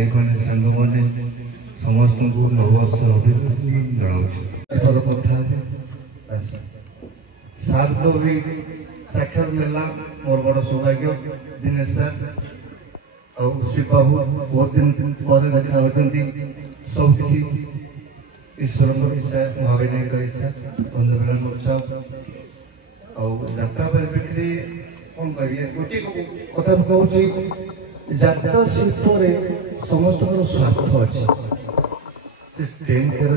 भाई मैंने सांग मैंने समस्त को नववर्ष अभिनंदन जनाऊँ कथा सार को भी साक्षात मिलला मोर बड़ सौभाग्य दिनेश सर और शिव बाबू बहुत दिन पर देखा होती सब किसी ईश्वर इच्छा महाविनय कर इच्छा बंधु मिलन उत्सव और यात्रा परिप्रेक्षी कौन करिए गोटे कथा कहूँ यात्रा शिल्प समस्त स्वार्थ अच्छे से ट्रेन कर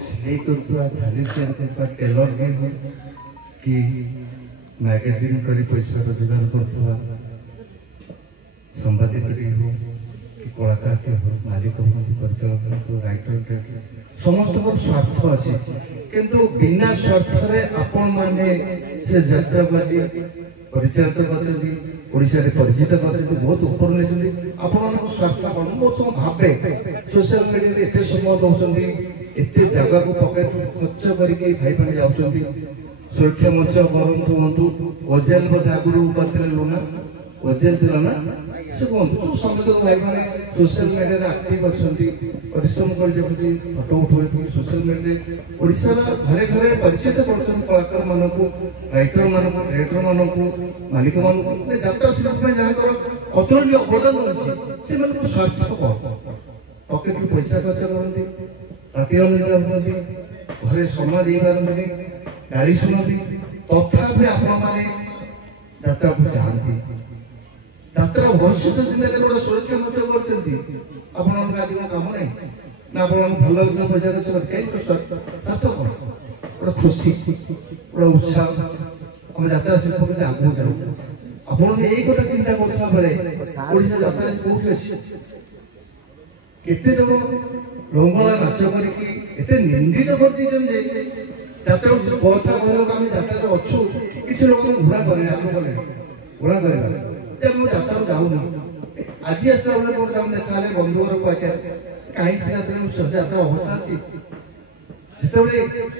सिलाई कर टेलर कि मैगजीन कर पैसा रोजगार कर संवादिक हो कि कलाकार के हो मालिक हो परिचालक हो राइटर समस्त स्वार्थ अच्छे किंतु बिना स्वार्थ आपण मैंने से यात्रा बाजी परिचालित करते ओडिशा रे परिचित करते बहुत ऊपर नहीं आपण स्वार्थ कौन बहुत समय भावे सोशल मीडिया एत समय दौरान एत जगह को पकेट खर्च करके भाई मैंने जाऊँ सुरक्षा मंच करतु हूँ ओजेल आगुरी करते लुना ओजेल थी ना से कहतु समस्त भाई मैंने सोशल मीडिया आक्टिव अच्छा परिश्रम कर फटो उठे सोशल मीडिया ओडिशा घरे घरे परिचित कर कलाकार मानक राइटर मानक डायरेक्टर मानक मालिक मानक यात्रा शिल्प में जहाँ अतुल्य अवदान अच्छे से स्वार्थ पकेट पैसा खर्च करती राति अनिद्रा हुए घरे समय दे पारती गाड़ी शुणती तथापि आपण मैंने यात्रा को चाहती यात्रा भविष्य जिंदगी गोटे सुरक्षा मंच कर कम ना ना आप भल पैसा खर्च कौन गोटे खुशी गोटे उत्साह आम यात्रा शिल्प के आगे जाऊ आप यही कथा चिंता करता बेले ओडिशा यात्रा कौटी अच्छे केते जन रंगला नाच करके निंदित कर यात्रा कथा कह यात्रा अच्छु किसी लोग घोड़ा करें घोड़ा करें यात्रा जाऊन आज आसला बेले देखा बंधु घर पाखे कहीं यात्रा अवस्था अच्छी जिते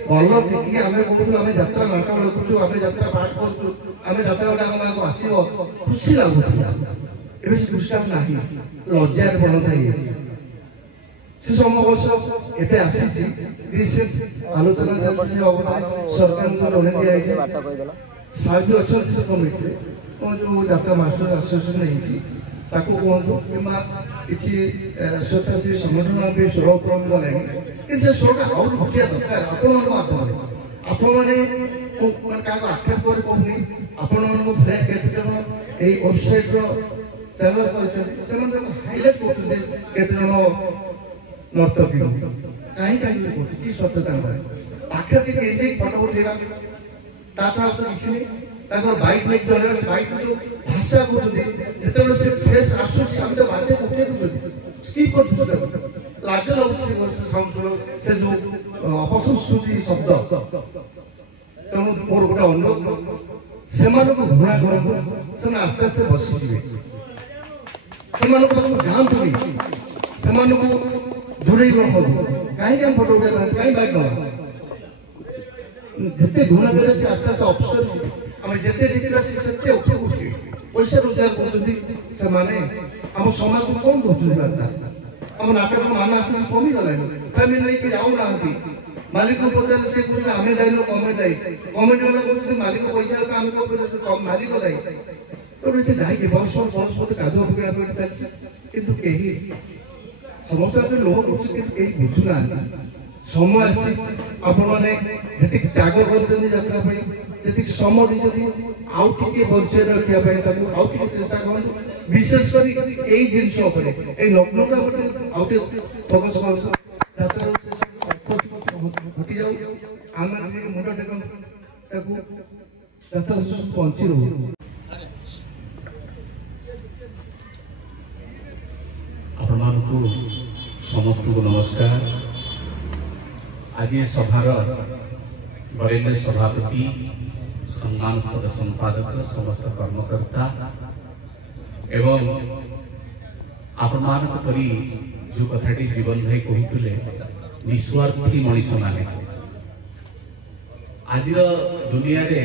कलर देखिए आम कहूँ आम यात्रा नाटक लिखुचु आम यात्रा पाठ करूँ आम यात्रा गोटे आम गाँव आसो खुशी लगुला ए खुशी ना लज्जार बनता है से समवर्ष एवं आसी रिसेंट आलोचना सरकार रण दिखाई सार भी अच्छा से कमिटी जो यात्रा मास्टर एसोसिएशन नहीं कहतु कि किसी स्वेच्छासेवी संगठन भी स्वर उत्तोलन गले कि स्वरटा आउ उठा दरकार आपण आक्षेप कर कहूनी आपण केते जन वेबसाइट चैनल कर हाइलाइट करते नर्तकी कहीं कि स्वच्छता पाखे फटो उठेगा किसी नहीं बैक नहीं चल बैक जो भाषा कहते जिते से फ्रेश आसूस आम तो बाध्य स्कीप कर लाज लगुच से जो अपसंस्कृति शब्द तेणु मोर गोटे अनुरोध से घृणा करूँ से आस्ते आस्ते बसिजे से जातुनी से दूरे रखो कहीं फटो उठा कहीं बैक ना जिते घृणा करे से आस्ते आस्ते ऑप्शन आम जिते रिक्वेस्ट से उठे उठे पैसा रोजगार करते आम समाज को कौन करते आम नाटक मान आस कमी गला फैमिली नहीं जाऊना मालिक पचार से कहते आम दायी कमेंट दायी कमेंट वाला कहते मालिक पैसा आम मालिक दायी तो ये जाए परस्पर परस्पर कादुआ पकड़ा पकड़ चलती कितु कहीं समस्त लोक कहीं बुझुना समय आसी आपने त्याग कर जी समय दीजिए आउ टे बचे रखापी आउ टे चेष्टा करूँ विशेषकर यही जिनस नग्नता गोटे आउ टे फोकस कर घटी जाऊ आम मुंड टेक पंची रो आपको समस्त को नमस्कार। आज सभार बरेण्य सभापति सम्मानस्पद संपादक समस्त कर्मकर्ता एवं आपण परी जो कथाटी जीवन भाई कहते निस्वार्थी मनीष माने आज दुनिया रे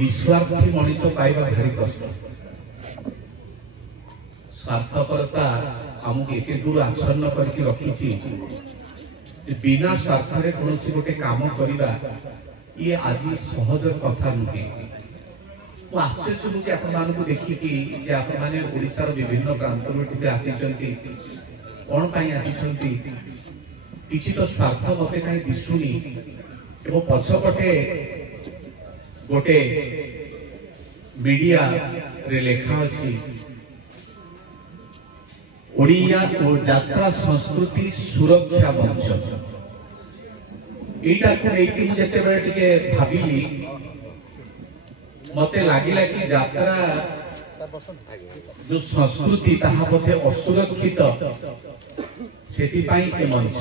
निस्वार्थी मनीष पाइबा भारी कष्ट। स्वार्थपरता आमको एते दूर आच्छन्न करके रखी बिना स्वार्थ कौन गोटे काम करवा ये आज सहज कथा नुहे मु आश्चर्य हूँ आपको देखिकी आपशार विभिन्न प्रांत आसी कौन आसी किसी तो स्वार्थ मत कहीं दिशुनी पछपटे गोटे मीडिया रे लेखा अच्छी ओडिया और यात्रा संस्कृति सुरक्षा मंच यहीटा को लेकिन जिते बड़े भाविली मते लगिला कि यात्रा जो संस्कृति ताहा बोधे असुरक्षित सेतिपाई ए मंच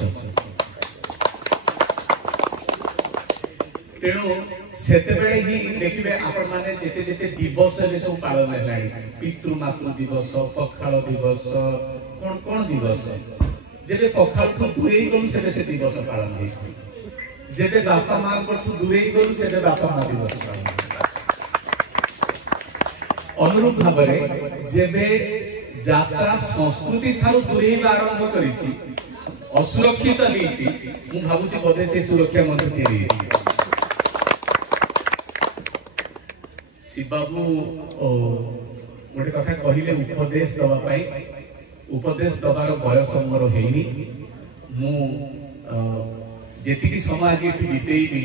तेणु सेतेबेले ही देखिबे आपण माने जेते जेते दिवस ले सब पालन हेलाणी पितृ मातृ दिवस पखाल दिवस कोन कोन दिवस जेबे पखाल को दूरे गलु से दिवस पालन होई जेबे बापा मां को दूरे गलु से बापा मां दिवस पालन अनुरूप भाबरे जेबे यात्रा संस्कृति थारु दूरे आरंभ करिछि असुरक्षित दैछि मु भाबुछि बोधे से सुरक्षा मंत्री तेरी शिवबाबू गोटे कथा कहले उपदेश दवाई उपदेश दबार बयस मोर हैनी मु जेतिकी समय आज ये बीतेबी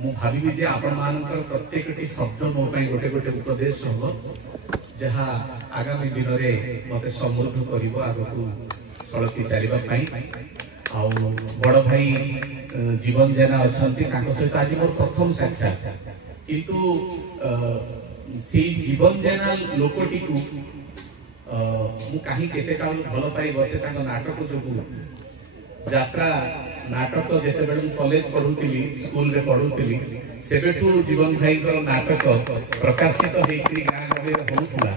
मु भावी जे आपण मानकर प्रत्येकटी शब्द मो गोटे गोटे उपदेश हम जहाँ आगामी दिन में मत समृद्ध कर आगू सड़की चलने बड़ भाई जीवन जेना अच्छा सहित आज मोर प्रथम साक्षात किंतु से जीवन जेना लोकटी को मु कहीं केते काल भल पाई बसे तांको नाटक जो यात्रा नाटक जेते बेले मु कॉलेज पढुतिली स्कूल रे पढुतिली सेबेठू जीवन भाई को नाटक प्रकाशित हेकरी गां रे होउतला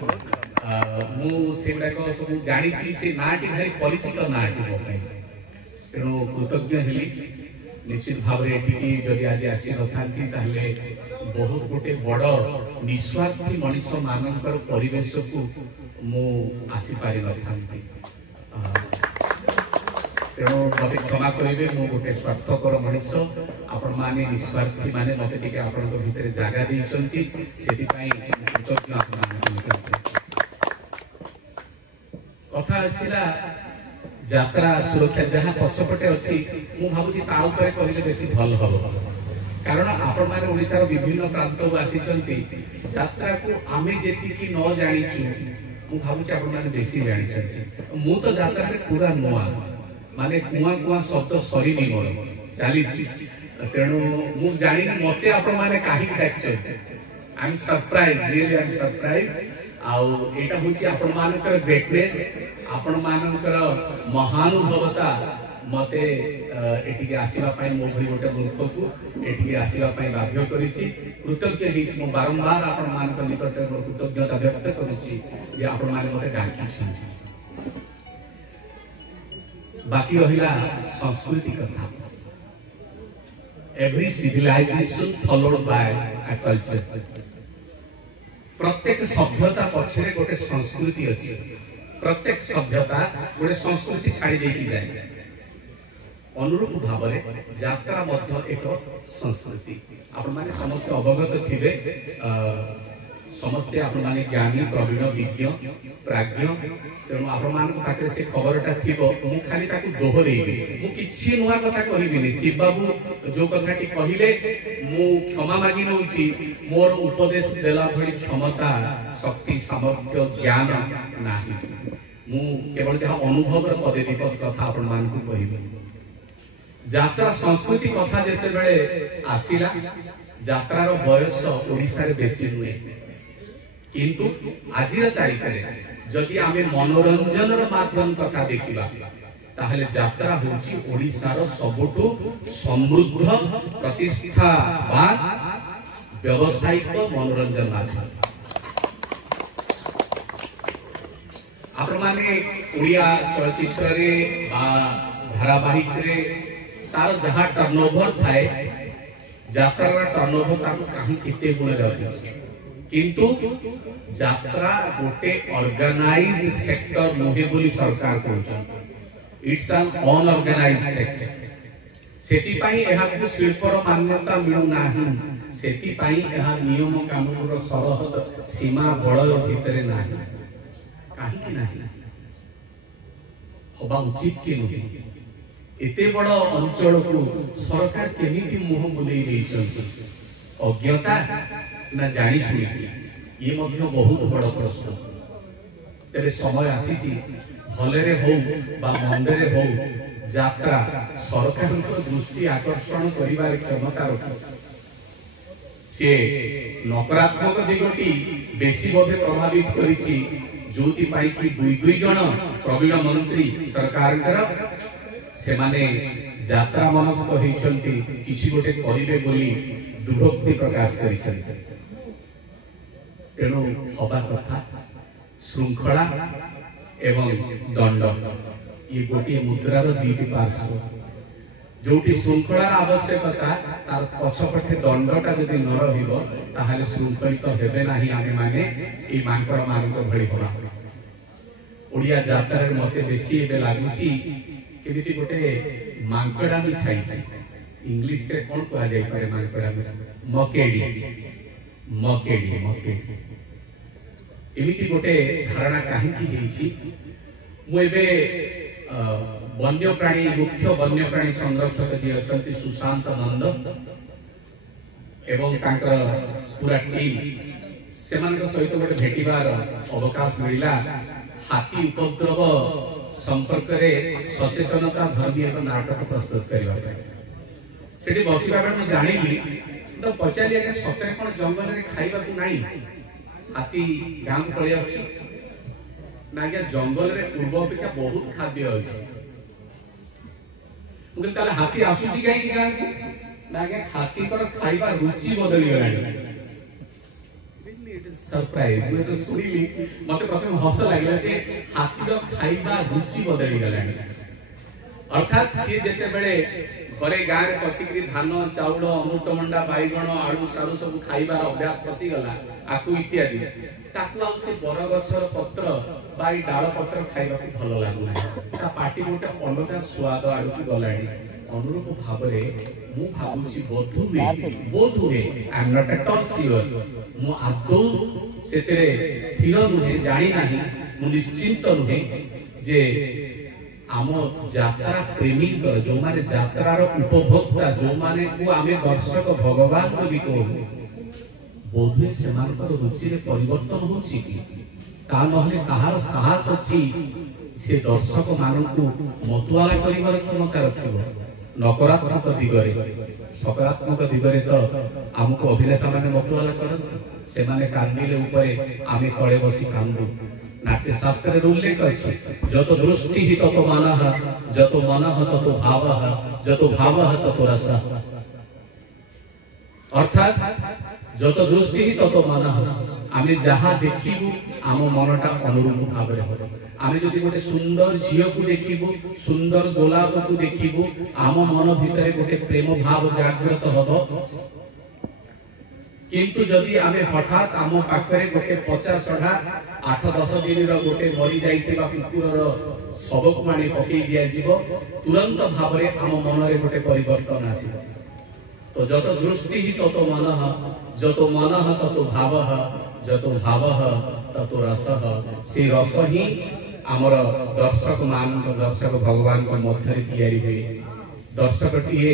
मु सेबडा को सब जानि छी से नाटी भारी परिचित नाटी हो पाई तेणु कृतज्ञ हेली निश्चित भाव जदि आज आसी न बहुत गोटे बड़ निस्वार्थी मनीष मानकर परिवेश को मु आसी पारि न तेणु मत क्षमा करेंगे मु गोटे स्वार्थकर मनीष आपण माने निस्वार्थी माने मत टिके आपण भितर जगह देइछंती सेति पई कृतज्ञ कथा आसिला यात्रा सुरक्षा जहाँ पछपटे अच्छी मु भाबुची ता ऊपर कहले बेसी भल हबो कारण आपण माने ओडिसा रो विभिन्न प्रांत आसी यात्रा को आमे जेति की न जानिछु मु भाबुची आपण माने बेसी जानिछंती मु तो यात्रा रे पूरा नुआ माने कुआ कुआ शब्द सरी नि मोर चाली तेणु मु जानि मते आपण माने काहे डाकछ I am surprise really I am surprise आउ एटा होची आपण मानकर ग्रेटनेस आपण मानकर महानुभवता मते एटिके आसीबा पई मो भली गोटे मूर्ख को एटिके आसीबा पई बाध्य करिछि कृतज्ञ हेछि मो बारंबार आपण मानकर निकट मो कृतज्ञता व्यक्त करिछि जे आपण माने मते डाकिछि बाकी रहिला संस्कृति कथा every civilisation followed by a culture प्रत्येक सभ्यता पछरे गोटे संस्कृति अछि प्रत्येक सभ्यता गोटे संस्कृति छाड़ी देकी जाए अनुरूप भाव में यात्रा मध्य एक संस्कृति आपण माने समस्त अवगत थिबे समस्ते आपण माने ज्ञानी प्रवीण विज्ञ प्राज्ञ तेणु आपण मान पाखे से खबरटा थिबो मु खाली ताकू दोहरेबी मु किछि नुआ कथा कहिबिनी शिव बाबू जो कथाटी कहिले मु क्षमा मागी नउछि मोर उपदेश देला भली क्षमता शक्ति सामर्थ्य ज्ञान नाही मु केवल जहाँ अनुभव पदे विपद कथा आपण मान को कहिबी यात्रा संस्कृति कथा जेते बेले आसिला यात्रार बयस ओडिसा रे बेसी नुए किंतु आजिर तारीख रे जदि आमे मनोरंजन माध्यम कथा देखिबा ताहले यात्रा होची ओडिसार सबुठु समृद्ध प्रतिष्ठावान व्यावसायिक मनोरंजन माध्यम आपण माने ओडिया चलचित्र रे धारावाहिक रे तार जहाँ टर्नओवर थाए यात्रा टर्नओवर ताकू कहीं केते गुण रहथि किंतु यात्रा गोटे ऑर्गेनाइज सेक्टर नुहे बोली सरकार कहउछन इट्स एन अनऑर्गेनाइज सेक्टर सेति पई एहा को शिल्पर मान्यता मिलु नाही सेति पई एहा नियम कानून रो सरहद सीमा बळय भितरे नाही काहे कि नाही हबा उचित कि नुहे एते बड़ अंचल को सरकार केमिति मुह बुलेई देइछन अज्ञता ना जानी सुनी ये मध्य बहुत बड़ प्रश्न तेरे समय आसी भले हो बा मंदरे हो यात्रा सरकार दृष्टि आकर्षण करिवार क्षमता रखिछि से नकारात्मक दिगटी बेसी बोधे प्रभावित करिछि जोति पाई कि दुई जन प्रवीण मंत्री सरकार से माने यात्रा मनस्क होइछन्ति किछि गोटे करिवे बोली दुर्भक्ति प्रकाश करिछन्ति तेणु हवा कथा श्रृंखला एवं दंड ये गोटे मुद्रार दुईटी पार्श्व जोटी श्रृंखलार आवश्यकता तार पछपटे दंडटा यदि न रहिबो ताहाले श्रृंखलित हेबे नाही आमे माने ए मांकड़ मानक भଳି होला ओडिया यात्रा मते बेसी एबे लागुची केमिति गोटे मांकड़ा भी छाइछि इंग्लिश रे कोन कहा जाय पारे मांकड़ा मकेडी मकेडी मकेडी एमिति गोटे धारणा काहेकि हेछि मु एबे वन्यप्राणी मुख्य वन्यप्राणी संरक्षक जी अछंती सुशांत नंद एवं तांकर पूरा टीम सेमानक सहित गोटे भेटिबार अवकाश मिलिला हाथी उपद्रव संपर्क रे सचेतनता धर्मी एक नाटक प्रस्तुत करबा सेठी बसिबा बेले जानिली तो पचाली के सतरे कोन जंगल रे खाइबा को नाही हाथी गाम पळे अछि नागे जंगल रे पूर्व अपेक्षा बहुत खाद्य अछि मुगल ताले हाथी आसुची काई कि गाम नागे हाथी कर खाइबा रुचि बदली गलानी सरप्राइज मैं तो सुनिली मते प्रथम हस लागला जे हाथीर खाइबा रुचि बदली गलानी अर्थात सी जेते बेले घरे गाँ रे पसिकरी धान चाउल अमृतमंडा बैगण आलू सारू सब खाइबार अभ्यास पसी गला आकु इत्यादि ताकु आ से बर गछर पत्र बाई डाल पत्र खाइबा को भलो लागु ना ता पाटी गोटे अलगा स्वाद आडु की गलाडी अनुरूप भाबरे मु भाबुची बोधुए I am not at all sure मु आदौ सेते स्थिर नुहे जानि नाही मु निश्चिंत नुहे जे आम यात्रा प्रेमी जो माने यात्रार उपभोक्ता जो माने को आमे दर्शक भगवान भी कहू बोधे से रुचि परिवर्तन होछि ता नहले कहार साहस अछि से दर्शक मानकु मतुआला करिवार क्षमता रखिबो नकारात्मक दिगरे सकारात्मक दिगरे तो हमको अभिनेता माने मतुआला करन से माने कांदिले ऊपर आमे तळे बसी कांदू नाट्य शास्त्र उल्लेख अछि जतो दृष्टि हि ततो मनः जतो मनः ततो भावः जतो भावः ततो रसः अर्थात जतो दृष्टि हि ततो मनः आमे जहा देखिबु आम मनटा अनुरूप भाबरे हो आमे जदि गोटे सुंदर झियो को देखिबु सुंदर गोलाप को देखिबु आम मन भितरे गोटे प्रेम भाव जागृत हबो किंतु जदि आमे हठात आम पाखरे गोटे 50 8-10 दिन गोटे मरी जाइथिबा कुकुरर सबक माने पकई दिया जीव तुरंत भाबरे आम मनरे गोटे परिवर्तन आसीबो तो जत दृष्टि ही ततो मनः जतो मनः ततो भावः जतो भावः ततो रसः से रस ही आमर दर्शक मान दर्शक भगवान को मध्य तैयारी हुए दर्शक टीए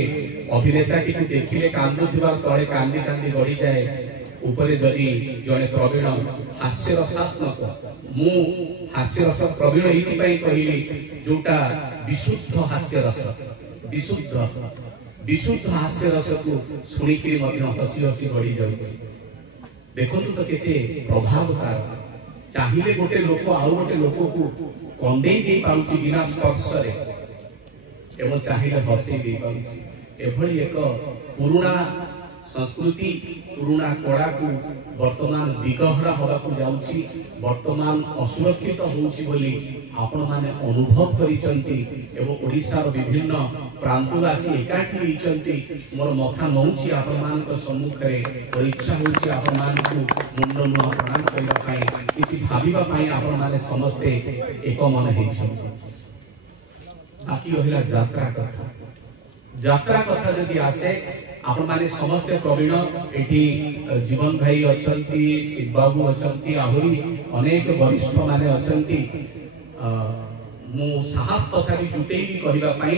अभिनेता टी देखिले कांदुथिबा तळे कांदी कांदी गड़ी जाए ऊपर जदि जने प्रवीण हास्य रसात्मक मु हास्य रस प्रवीण इति पई कहिली जोटा विशुद्ध हास्य रस विशुद्ध हास्य रस को सुनी कि मध्य हसी हसी गड़ी जाउछि देखंतु तो केते प्रभावकार चाहिले गोटे लोक आउ गोटे लोक को कंदेई दे पाउछि बिना स्पर्श रे एवं चाहिले हसी दे पाउछि एभली एक पुराना संस्कृति पुराणा कला को वर्तमान दिगहरा होगा जाऊँगी वर्तमान असुरक्षित होउछि बोली आपण माने अनुभव करिसंती एवं ओडिशार विभिन्न प्रांतवासी एकाठी होइसंती मोर मथा नउछि आपण मानक सम्मुखरे और इच्छा होछि आपण मानकु मुंड नुआ प्रणाम करिबा पई किछि भाबिबा पई आपण माने समस्ते एक मन हेइसंती बाकी रहिला यात्रा कथा जदि आसे आपण माने समस्ते प्रवीण एठी जीवन भाई अछंती शिव बाबू अछंती आहुरी अनेक वरिष्ठ माने अछंती मु साहस तथा भी जुटेई भी कहबा पई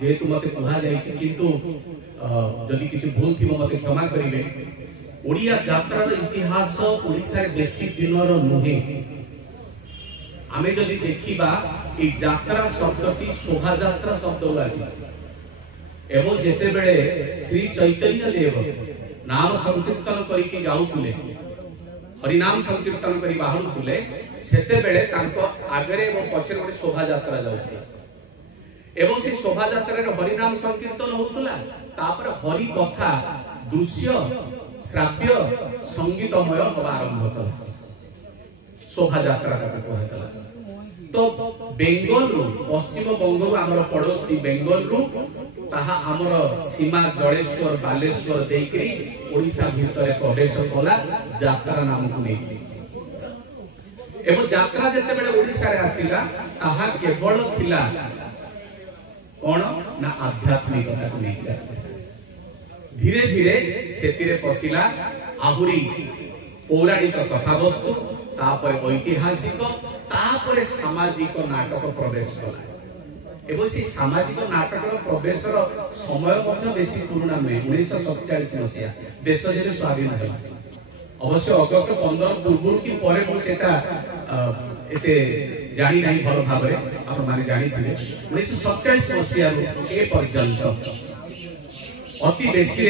जेतु मते कहा जायछि किंतु जदि किछि भूल थिबो मते क्षमा करिवे ओडिया यात्रार इतिहास ओडिसा रे बेसी दिनर नुहे आमे जदि देखिबा ई यात्रा शब्दटी शोभा यात्रा शब्द आसी एवं जेते बेले श्री चैतन्य देव नाम संकीर्तन करके जाउतले हरिनाम संकीर्तन करी बाहरुतले सेते बेले तांको आगरे एवं पछरे गोटे शोभा यात्रा जाउतले एवं से शोभा यात्रा रे हरिनाम संकीर्तन होतला तापर हरि कथा दृश्य श्राव्य संगीतमय होबा आरंभ होतला शोभा यात्रा का कहतला तो बेंगल रु पश्चिम बंग आमर पड़ोसी बेंगल रु ताहा आमर सीमा जड़ेश्वर बालेश्वर देकरी ओडिशा भितर प्रवेश कला यात्रा नाम को नहीं एवं यात्रा जते बेले ओडिशा रे आसिला ताहा केवल थिला कोन ना आध्यात्मिकता को नहीं धीरे धीरे सेतिरे पसिला आहुरी पौराणिक कथा वस्तु तापर ऐतिहासिक तापर सामाजिक नाटक प्रवेश कला एवं से सामाजिक नाटक प्रवेशर समय बेसी पुराना नुहे 1947 मसीहा देश जो स्वाधीन है अवश्य अगस्त 15 पूर्व कि पर एते जानी नहीं भल भाव आप माने जानी थे 1947 मसीहा ए पर्यंत अति बेसी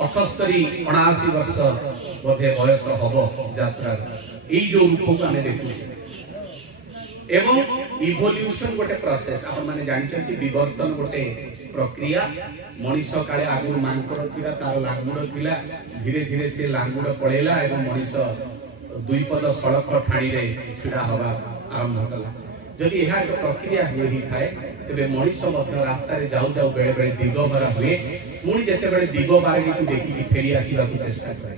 78-79 वर्ष बोधे बयस हम यात्रा जो रूप को आम देखुचे एवं इवोल्यूशन गोटे प्रोसेस आप माने जानछंती विवर्तन गोटे प्रक्रिया मनीष काले आगु मांकर थिला तार लांगुड़ थिला धीरे धीरे से लांगुड़ पळेला एवं मनीष दुई पद सड़क ठाणी रे छिड़ा हवा आरंभ कला जदि यह एक प्रक्रिया हुई थाए तेबे मनीष मध्य रास्ता रे जाऊ जाऊ बेले बेले दिगबारा हुए पुणी जेते बेले दिगबारा को देखि फेरी आसीबा को चेष्टा करे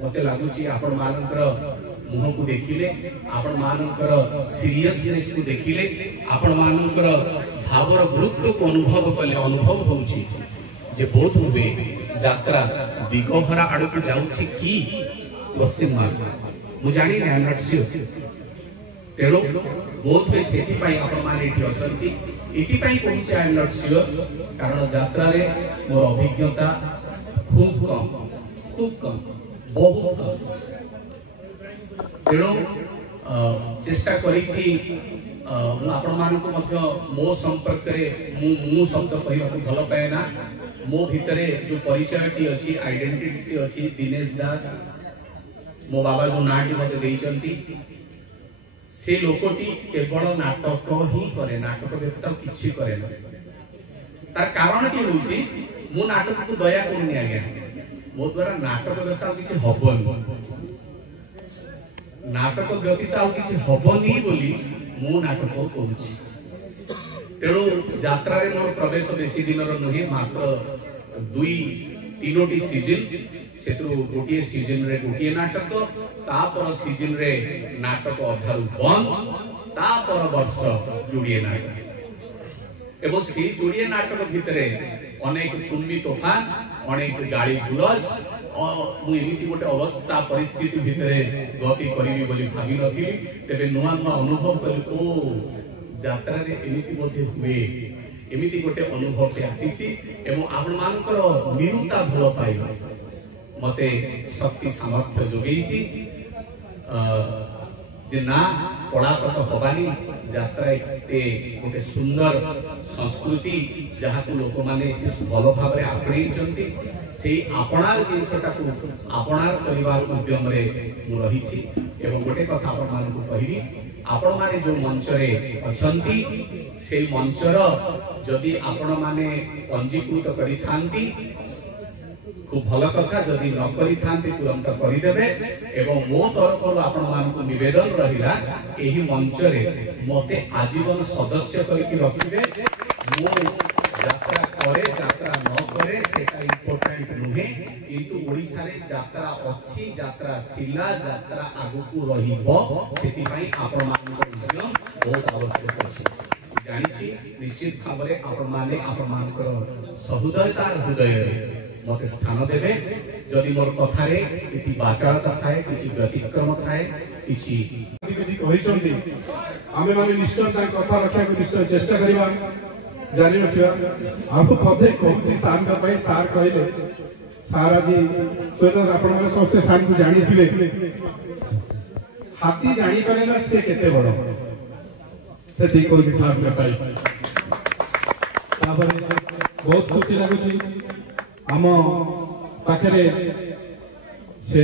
मते लागुची आपण मानकर मुह को देखिले आपण मानकर सीरियसनेस को देखिले आपण मानकर भावर गुरुत्व को अनुभव कले अनुभव होउची जे बहुत हुए यात्रा दिगहरा आड़ को जाउची की क्वेश्चन मार्क मु जानि ना नॉट श्योर तेरो बहुत पे सेति पई आपण माने एठी अछंती एति पई कहूची आई एम नॉट श्योर कारण यात्रा रे मोर अभिज्ञता खूब कम बहुत कम तेणु चेष्टा करिछि आपण मानक मध्य मो संपर्क रे मु शब्द कहबा भल पाए ना मो भितरे जो परिचयटी अछि आइडेंटिटी अछि दिनेश दास मो बाबा जो नाटी मते देइचंती से लोकटी केवल नाटक ही करे नाटक व्यक्त किछि करे ना तार कारणटी होछि मु नाटक को दया करूनी आज्ञा मो द्वारा नाटक व्यक्त किछि हबन नाटक व्यतीत आउ किछि हबनी बोली मु नाटक करूछि तेणु यात्रा रे मोर प्रवेश बेसी दिनर नुहे मात्र 2-3 सीजन सेतु गोटिए सीजन रे गोटिए नाटक तापर सीजन रे नाटक अधारु बंद तापर वर्ष जोड़िए नाटक एवं से जोड़िए नाटक भितरे अनेक तुम्बी तोफान अनेक गाड़ी गुलज मुझे गोटे अवस्था परिस्थिति भितरे गति करी बोली भावी नथिली तेबे नुआ नुआ अनुभव कली ओ यात्रा रे एमिति मध्ये हुए एमिति गोटे अनुभव पे आसीछि एवं आपण मानकर निरुता भल पाइबा मते शक्ति सामर्थ्य जोगेइछि जे ना पड़ापट हबानी यात्रा एते गोटे सुंदर संस्कृति जहाँ को लोक माने भल भाव आपणेइचंती से आपणार जिनसटा को आपणार परिवार उद्यम रे मु रहिछि एवं गोटे कथा आपण मानकु कहिबी आपण माने जो मंच रे अछंती से मंचर जदि आपण माने पंजीकृत करि थांती खूब भल कथा जदि न करि थांती तुरंत करिदेबे एवं मो तरफ आपण मानकु निवेदन रहिला एही मंच रे मते आजीवन सदस्य करके रखिबे मो यात्रा करे यात्रा न करे सेटा इम्पोर्टेंट नुहे किंतु ओडिसा रे यात्रा अछि यात्रा थिला यात्रा आगुकु रहिबो सेति पई आपण मानक विषय बहुत आवश्यक अछि जानिछि निश्चित भाबरे आपण माने आपण मानकर सहोदरतार हृदय मते स्थान देबे जदि मोर कथारे किछि बाचारता थाए किछि व्यतिक्रम थाए किछि कहिचंती आमे माने निश्चय ता कथा रखा को निश्चय चेष्टा करिबा जारी रखिबा आप पदे कोछि सार का भाई सार कहले सार आदि तो आपण माने समस्त सार को जानि थिबे हाथी जानि पारेला से केते बड़ से ठीक कोछि सार का भाई तापर बहुत खुशी लागुची आम पाखे से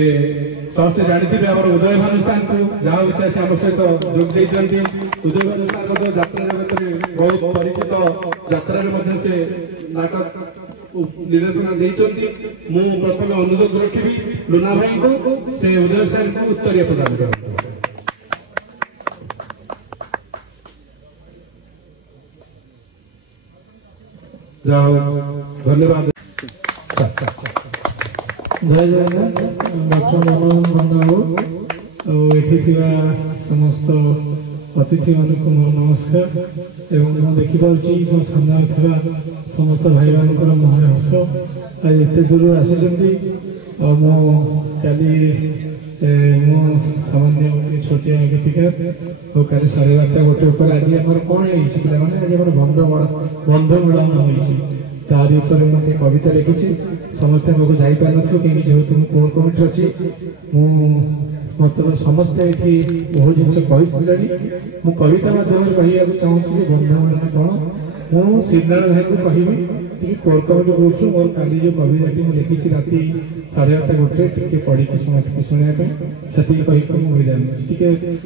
समस्ते जानी उदय भानुष्ठान को जहाँ विषय से आम सहित जोग देते उदय भानुष्ठान यात्रा जगत में बहुत परिचित यात्रा से नाटक निर्देशना देते मु प्रथम अनुरोध रखी लुना भाई को से उदय सार को उत्तर प्रदान कर धन्यवाद जय जगन्नाथ डॉक्टर मनोहर पंडा एठी समस्त अतिथि मान को नमस्कार एवं मैं देखिपी मो सामने समस्त भाई मान मुहर हस आज एत दूर आसी मो काली मो सामान्य छोटिया गीतिका और काली 8:30 गोटे ऊपर आज आम कौन है आज बंध मिलन हो तारी ऊपर मुझे कविता लिखी समस्ते मोको जाई पार नथियो कि जेहेतु कोर कमिटी अछि मतलब समस्ते ये बहुत जिन कही मु कविता माध्यम कह चाहूँगी बंधु मैंने कौन मु श्रीनारायण भाई को कहबी कोर कमिटी कौन मोर काली जो कविताटी मुझे लिखी राति 8:30 गोटे टे पढ़ी समस्त शुणापी से कहीकि मुझे जानी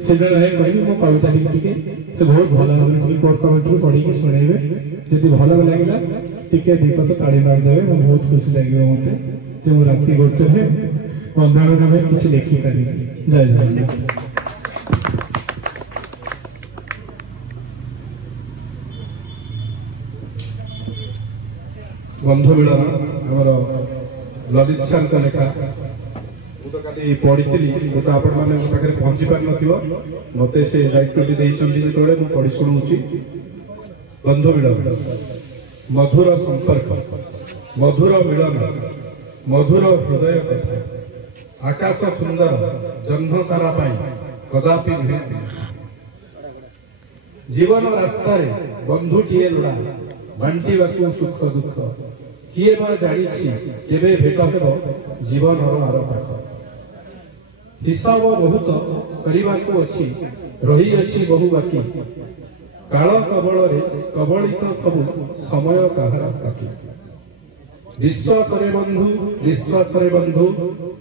श्रीनारायण भाई कहबी मो कविताटी से बहुत भल लगे कोर कमिटी पढ़ी शुणेबे जदि भल लगे टिके दीपत ताड़ी मारदेवे बहुत खुशी लगे मत जो राति गोटे बंधन में किसी लिखिपारि जय जगन्नाथ बंधु मिलन आमर ललित सार का लेखा तो काली पढ़ी तो आपण मैंने मो पाखे पहुंची पार न मत से दायित्व जो पढ़ी शुणुची बंधु मिलन मधुर संपर्क मधुर मिलन मधुर हृदय कथा आकाश सुंदर जन्म तारा कदापि नुहे जीवन रास्ता बंधुटीए लोड़ा बांटिबाकू सुख दुख किए बा जानी केबे भेट हेब जीवन आर पाख हिसाब बहुत करने अच्छी रही अच्छी बहु बाकी काल कबल कबलित सबु समय कहार बाकी विश्वास बंधु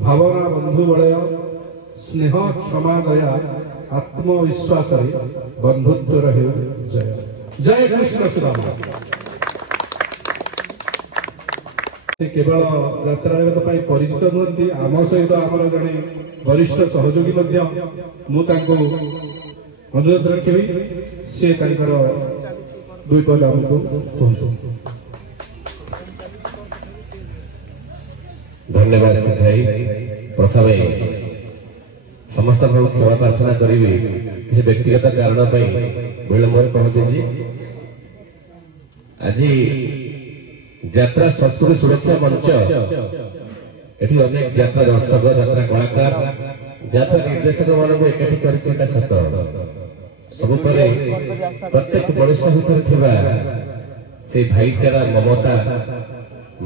भावना बंधु बलय स्नेह क्षमा दया आत्मविश्वास बंधुत्व रहे जय जय कृष्ण श्रीराम केवल यात्रा जगत परिचित नुहति आम सहित आमर जड़े वरिष्ठ सहयोगी अनुरोध रखी सी दुई पद आमको कहतु धन्यवाद भाई प्रथम समस्त क्षमा प्रार्थना करी किसी व्यक्तिगत कारण विलंब पहुंची आज यात्रा संस्कृति सुरक्षा मंच एठी अनेक यात्रा दर्शक यात्रा कलाकार यात्रा निर्देशक मान एकाठी कर सत सब प्रत्येक मनुष्य भर से भाईचारा ममता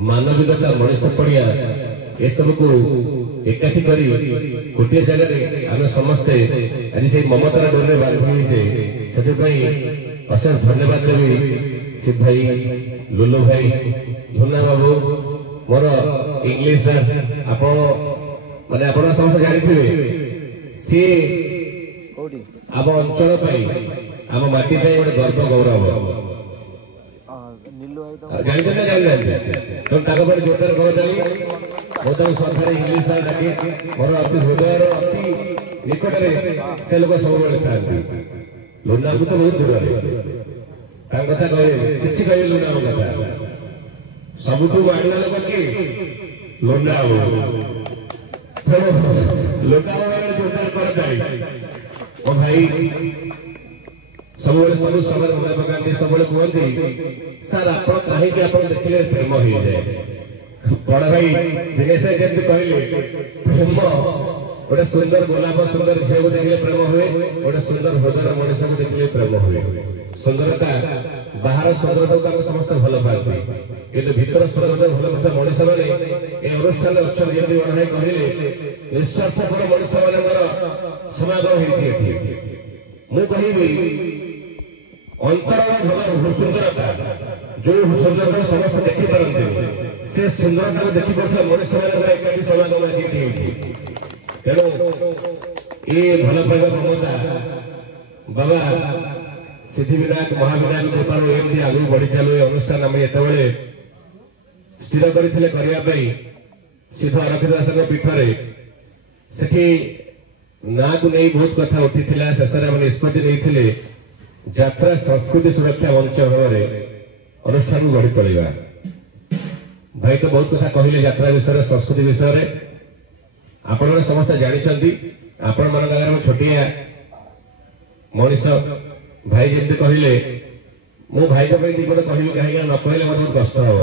मानविकता मनुष्य पड़िया ये सब को एकाठी करी गोटे जगह आम समस्ते आज से ममतार डोरे बांधी से अशेष धन्यवाद देवी शिव भाई लुलु भाई धुना बाबू मोर इंग्लिश आप माने आप समस्त जानी सी ଆମ ଅଞ୍ଚଳ ପାଇଁ ଆମ ମାଟି ପାଇଁ ଗୋଟେ ଗର୍ବ ଗୌରବ। ଜାଣିଛନ୍ତି ନା ଜାଣିନାହାନ୍ତି? ତ ତାଙ୍କ ପାଇଁ ଜୋରଦାର କରତାଳି। ମୁଁ ତାଙ୍କୁ ସନ୍ଧ୍ୟାରେ ଇଂଲିଶ ଡାକେ। ମୋର ଅତି ହୃଦୟର ଅତି ନିକଟରେ ସେ ଲୋକ ସବୁବେଳେ ଥାନ୍ତି। ଲୁନାକୁ ତ ବହୁତ ଦୂରରେ ତାଙ୍କ କଥା କହିବେ, କିଛି କହିବେ ଲୁନାଙ୍କ କଥା। ସବୁଠୁ ମାଡୁଆ ଲୋକ କିଏ? ଲୁନା ଲୁନା ଜୋରଦାର କରତାଳି। ମୋ ଭାଇ ସବୁବେଳେ ସବୁ ସମୟରେ ମନେ ପକାନ୍ତି, ସବୁବେଳେ କୁହନ୍ତି ସାର୍ ଆପଣ କାହିଁକି ଆପଣ ଦେଖିଲେ ପ୍ରେମ ହେଇଯାଏ। ବଡ ଭାଇ ଦିନେଶ ଯେମିତି କହିଲେ, ପ୍ରେମ ଗୋଟେ ସୁନ୍ଦର ଗୋଲାପ ସୁନ୍ଦର ଝିଅକୁ ଦେଖିଲେ ପ୍ରେମ ହୁଏ, ଗୋଟେ ସୁନ୍ଦର ହୃଦୟର ମଣିଷକୁ ଦେଖିଲେ ପ୍ରେମ ହୁଏ। ସୁନ୍ଦରତା ବାହାର ସୁନ୍ଦରତାକୁ ଆମେ ସମସ୍ତେ ଭଲ ପାଆନ୍ତି, କିନ୍ତୁ ଭିତର ସୁନ୍ଦରତା ଭଲ ପାଉଥିବା ମଣିଷ ମାନେ ଏ ଅନୁଷ୍ଠାନରେ ଅଛନ୍ତି। ଯେମିତି ବଡ ଭାଇ କହିଲେ, ନିଃସ୍ୱାର୍ଥପର ମଣିଷ ମାନଙ୍କର ସମାଗମ ହେଇଛି ଏଠି। ମୁଁ କହିବି ଅନ୍ତରର ଭଲ ସୁନ୍ଦରତା, ଯୋଉ ସୁନ୍ଦରତା ସମସ୍ତେ ଦେଖିପାରନ୍ତିନି, ସେ ସୁନ୍ଦରତାକୁ ଦେଖିପାରୁଥିବା ମଣିଷ ମାନଙ୍କର ଏକାଠି ସମାଗମ ଆଜି ଏଠି ହେଇଛି। ତେଣୁ ଏ ଭଲ ପାଇବା ମମତା ବାବା ସିଦ୍ଧିବିନାୟକ ମହାବିନାୟକ କୃପାରୁ ଏମିତି ଆଗକୁ ବଢି ଚାଲୁ। ଏ ଅନୁଷ୍ଠାନ ଆମେ ଯେତେବେଳେ ସ୍ଥିର କରିଥିଲେ କରିବା ପାଇଁ ସିଦ୍ଧ ଅରକ୍ଷିତ ଦାସଙ୍କ ପୀଠରେ, ସେଠି ନାଁକୁ ନେଇ ବହୁତ କଥା ଉଠିଥିଲା। ଶେଷରେ ଆମେ ନିଷ୍ପତ୍ତି ନେଇଥିଲେ ଯାତ୍ରା ସଂସ୍କୃତି ସୁରକ୍ଷା ମଞ୍ଚ ଭାବରେ ଅନୁଷ୍ଠାନକୁ ଗଢି ତୋଳିବା। ଭାଇ ତ ବହୁତ କଥା କହିଲେ ଯାତ୍ରା ବିଷୟରେ, ସଂସ୍କୃତି ବିଷୟରେ। ଆପଣମାନେ ସମସ୍ତେ ଜାଣିଛନ୍ତି। ଆପଣମାନଙ୍କ ଆଗରେ ମୁଁ ଛୋଟିଆ ମଣିଷ। ଭାଇ ଯେମିତି କହିଲେ, ମୁଁ ଭାଇଙ୍କ ପାଇଁ ଦି ପଦ କହିବି, କାହିଁକି ନ କହିଲେ ମୋତେ ବହୁତ କଷ୍ଟ ହବ।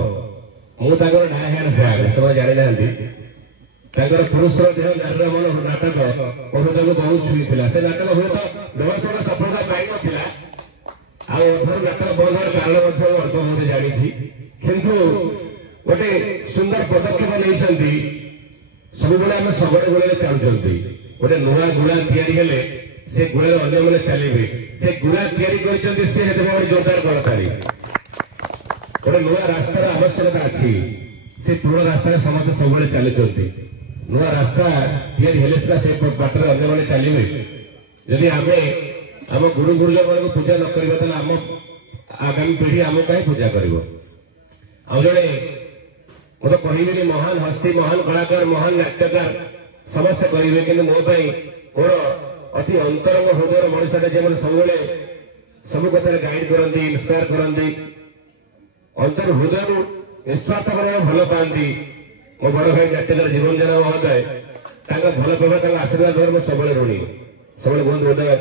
ମୁଁ ତାଙ୍କର ଡାଏ ହ୍ୟାଣ୍ଡ ଫ୍ୟାନ୍, ସେମାନେ ଜାଣିନାହାନ୍ତି। ତାଙ୍କର ପୁରୁଷର ଦେହ ନାରୀର ମନ ନାଟକ ମୋ ହୃଦୟକୁ ବହୁତ ଛୁଇଁଥିଲା। ସେ ନାଟକ ହୁଏତ ବ୍ୟବସାୟର ସଫଳତା ପାଇନଥିଲା, ଆଉ ଅଧର ନାଟକ ବନ୍ଦ ହେବାର କାରଣ ମଧ୍ୟ ଅଳ୍ପ ବହୁତ ଜାଣିଛି। କିନ୍ତୁ ଗୋଟେ ସୁନ୍ଦର ପଦକ୍ଷେପ ନେଇଛନ୍ତି। ସବୁବେଳେ ଆମେ ଶଗଡ଼ ଗୁଳାରେ ଚାଲୁଛନ୍ତି। ଗୋଟେ ନୂଆ ଗୁଳା ତିଆରି ହେଲେ ସେ ଗୁଳାରେ ଅନ୍ୟମାନେ ଚାଲିବେ। ସେ ଗୁଳା ତିଆରି କରିଛନ୍ତି, ସେ ହେବେ ଗୋଟେ ଜୋରଦାର କରତାଳି। ଗୋଟେ ନୂଆ ରାସ୍ତାର ଆବଶ୍ୟକତା ଅଛି। ସେ ପୁରୁଣା ରାସ୍ତାରେ ସମସ୍ତେ ସବୁବେଳେ ଚାଲୁଛନ୍ତି। ନୂଆ ରାସ୍ତା ତିଆରି ହେଲେ ସିନା ସେ ବାଟରେ ଅନ୍ୟମାନେ ଚାଲିବେ। ଯଦି ଆମେ ଆମ ଗୁରୁ ଗୁରୁଜନମାନଙ୍କୁ ପୂଜା ନ କରିବା, ତାହେଲେ ଆମ ଆଗାମୀ ପିଢି ଆମ ପାଇଁ ପୂଜା କରିବ। ଆଉ ଜଣେ ମୁଁ ତ କହିବିନି ମହାନ ହସ୍ତି, ମହାନ କଳାକାର, ମହାନ ନାଟ୍ୟକାର ସମସ୍ତେ କହିବେ, କିନ୍ତୁ ମୋ ପାଇଁ ମୋର ଅତି ଅନ୍ତରଙ୍ଗ ହୃଦୟର ମଣିଷଟା ଯେମାନେ ସବୁବେଳେ ସବୁ କଥାରେ ଗାଇଡ୍ କରନ୍ତି, ଇନ୍ସପାୟାର କରନ୍ତି, ଅନ୍ତର ହୃଦୟରୁ ନିଃସ୍ୱାର୍ଥ ଭାବରେ ଭଲ ପାଆନ୍ତି। ମୋ ବଡ ଭାଇ ନାଟ୍ୟକାର ଜୀବନ ଜେନା ମହୋଦୟ, ତାଙ୍କ ଭଲ ପାଇବା, ତାଙ୍କ ଆଶୀର୍ବାଦ ଭାବରେ ମୁଁ ସବୁବେଳେ ଋଣୀ। ସବୁବେଳେ କୁହନ୍ତୁ ହୃଦୟ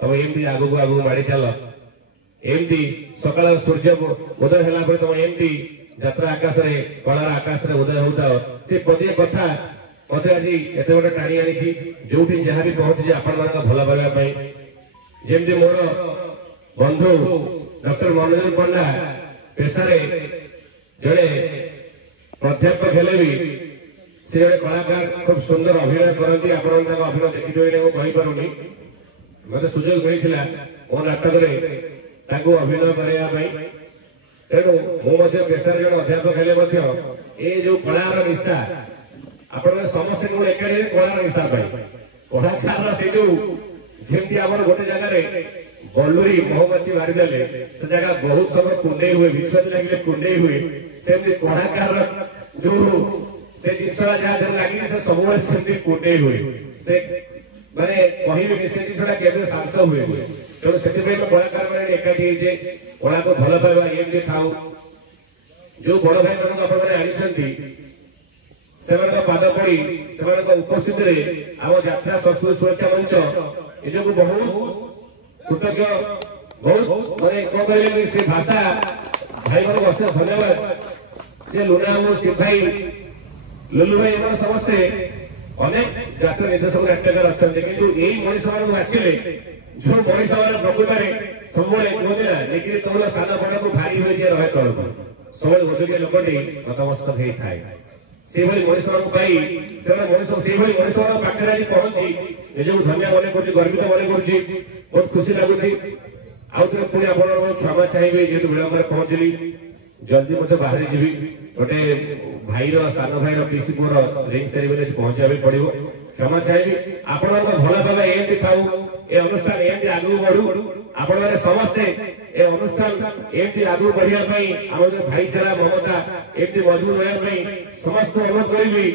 ତମେ ଏମିତି ଆଗକୁ ଆଗକୁ ମାଡ଼ି ଚାଲ, ଏମିତି ସକାଳ ସୂର୍ଯ୍ୟ ଉଦୟ ହେଲା ପରେ ତମେ ଏମିତି ଯାତ୍ରା ଆକାଶରେ, କଳାର ଆକାଶରେ ଉଦୟ ହଉଥାଅ। ସେ ପଦିଏ କଥା ମତେ ଆଜି ଏତେ ଗୋଟେ ଟାଣି ଆଣିଛି। ଯୋଉଠି ଯାହା ବି ପହଞ୍ଚିଛି ଆପଣମାନଙ୍କ ଭଲ ପାଇବା ପାଇଁ। ଯେମିତି ମୋର ବନ୍ଧୁ ଡକ୍ଟର ମନୋଜ ପଣ୍ଡା ପେଶାରେ ଜଣେ ଅଧ୍ୟାପକ ହେଲେ ବି ସେ ଜଣେ କଳାକାର, ଖୁବ ସୁନ୍ଦର ଅଭିନୟ କରନ୍ତି। ଆପଣ ତାଙ୍କ ଅଭିନୟ ଦେଖିଥିବେ, ମୁଁ କହିପାରୁନି। ମତେ ସୁଯୋଗ ମିଳିଥିଲା ମୋ ନାଟକରେ ତାଙ୍କୁ ଅଭିନୟ କରିବା ପାଇଁ। ତେଣୁ ମୁଁ ମଧ୍ୟ ପେଶାରେ ଜଣେ ଅଧ୍ୟାପକ ହେଲେ ମଧ୍ୟ ଏ ଯୋଉ କଳାର ନିଶା, ଆପଣମାନେ ସମସ୍ତେ କେବଳ ଏକାଠି କଳାର ନିଶା ପାଇଁ। କଳାକାରର ସେ ଯୋଉ ଯେମିତି ଆମର ଗୋଟେ ଜାଗାରେ ବଲୁରୀ ମହୁମାଛି ମାରିଦେଲେ ସେ ଜାଗା ବହୁତ ସମୟ କୁଣ୍ଡେଇ ହୁଏ, ବିଶ୍ୱାସ ଲାଗିଲେ କୁଣ୍ଡେଇ ହୁଏ, ସେମିତି କଳାକାରର ଯୋଉ ସେ ଜିନିଷଟା ଯାହା ଦେହରେ ଲାଗିଛି ସେ ସବୁବେଳେ ସେମିତି କୁଣ୍ଡେଇ ହୁଏ। ସେ ମାନେ କହିବେନି ସେ ଜିନିଷଟା କେବେ ଶାନ୍ତ ହୁଏ। ତେଣୁ ସେଥିପାଇଁ କଳାକାର ମାନେ ଏକାଠି ହେଇଛେ, କଳାକୁ ଭଲ ପାଇବା ଏମିତି ଥାଉ। ଯୋଉ ବଡ ଭାଇ ମାନଙ୍କୁ ଆପଣମାନେ ଆଣିଛନ୍ତି, ସେମାନଙ୍କ ପାଦ ପଡି ସେମାନଙ୍କ ଉପସ୍ଥିତିରେ ଆମ ଯାତ୍ରା ସଂସ୍କୃତି ସୁରକ୍ଷା ମଞ୍ଚ ନିଜକୁ ବହୁତ କୃତଜ୍ଞ, ବହୁତ ମାନେ କଣ କହିଲେ ସେ ଭାଷା ଭାଇମାନଙ୍କୁ ଅଶେଷ ଧନ୍ୟବାଦ। ଯେ ଲୁନା ଓ ଶିବ ଭାଇ, ଲୁଲୁ ଭାଇ, ଏମାନେ ସମସ୍ତେ ଅନେକ ଯାତ୍ରା ନିର୍ଦ୍ଦେଶକ ନାଟ୍ୟକାର ଅଛନ୍ତି, କିନ୍ତୁ ଏଇ ମଣିଷ ମାନଙ୍କୁ ବାଛିଲେ ଯୋଉ ମଣିଷ ମାନେ ପ୍ରକୃତରେ ସବୁବେଳେ କୁହନ୍ତି ନା, ଦେଖିଲେ ତୋର ସାନ ବଡକୁ ଭାରି ହୋଇ ଯିଏ ରହେ ତଳକୁ, ସବୁବେଳେ ଗୋଟିଏ ଲୋକଟି ନତମସ୍ତକ ହେଇଥାଏ। ସେଇଭଳି ମଣିଷମାନଙ୍କୁ ପାଇ ସେମାନେ ମଣିଷ ସେଇଭଳି ମଣିଷମାନଙ୍କ ପାଖରେ ଆଜି ପହଞ୍ଚି ନିଜକୁ ଧନ୍ୟ ମନେ କରୁଛି, ଗର୍ବିତ ମନେ କରୁଛି, ବହୁତ ଖୁସି ଲାଗୁଛି। ଆଉ ଥରେ ପୁଣି ଆପଣଙ୍କ କ୍ଷମା ଚାହିଁବି, ଯେହେତୁ ବିଳମ୍ବରେ ପହଞ୍ଚିଲି, ଜଲ୍ଦି ମଧ୍ୟ ବାହାରି ଯିବି। ଗୋଟେ ଭାଇର, ସାନ ଭାଇର ପିସି ପୁଅର ରିଙ୍ଗ ସେରିମନି ପହଞ୍ଚିବା ପାଇଁ ପଡିବ। क्षमा चाहिए आपण भल भाव एमती थाऊ ए अनुष्ठान एमती आगू बढ़ू आपण समस्ते ए अनुष्ठान एमती आगू बढ़िया आम जो भाईचारा ममता एमती मजबूत रहा समस्त अनुरोध करी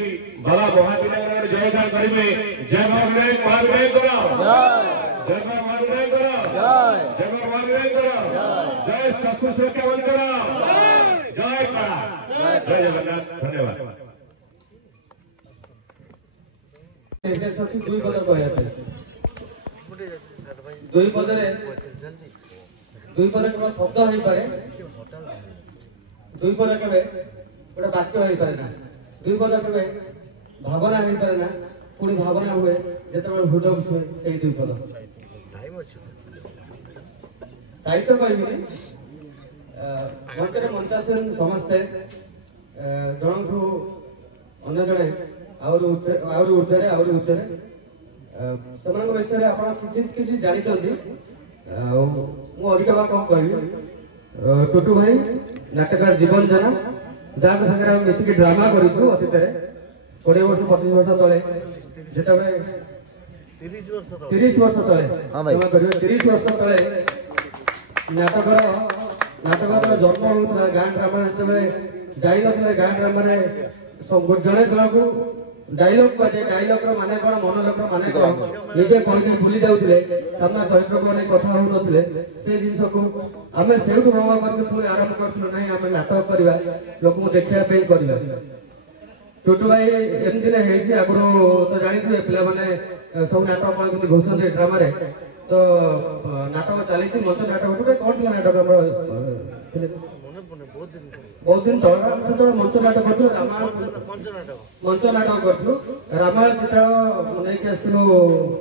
बाबा महाविनायक जयगान करेंगे जय महाविनायक महाविनायक करो जय महाविनायक करो जय महाविनायक करो जय शत्रु सुरक्षा बल करो जय काला जय जगन्नाथ धन्यवाद दुई पद कहया दुई पद केवल शब्द हो पारे दुई पद केवे गोटे वाक्य हो पारे ना दुई पद केवे भावना हो पारे ना पुणी भावना हुए जिते हृदय उठे से दुई पद साहित्य कहबी मंचर मंचासन समस्ते जनठू अन्य जड़े आहरी ऊर्धे आहरी उच्चरे से विषय आप किसी जानते अधिक बात कौन कह टुटू भाई नाटक जीवन जना जहाँ सागर मिसिक ड्रामा करूँ अतीत 20 वर्ष 25 वर्ष तले जिते 30 वर्ष तले 30 वर्ष तले नाटकर जन्म होता गाँ ड्रामा जो जाई ना गाँ ड्रामा जड़े जन को डायलॉग कहे डायलॉग माने कौन मोनोलॉग माने कौन निजे कहीं भूली जाते सामना दर्शक मैंने कथा हो ना से जिन को आम से भाव करके पुणी आरंभ करूँ ना आम नाटक करवा लोक देखापी करवा टुटू भाई एमती आगुरी तो जानी थे पे सब नाटक घोषणा ड्रामा तो नाटक चली मंच नाटक कौन थी नाटक बहुत दिन तल से मंच नाटक करूँ मंच नाटक करूँ रामायण चित्र नहीं आसलु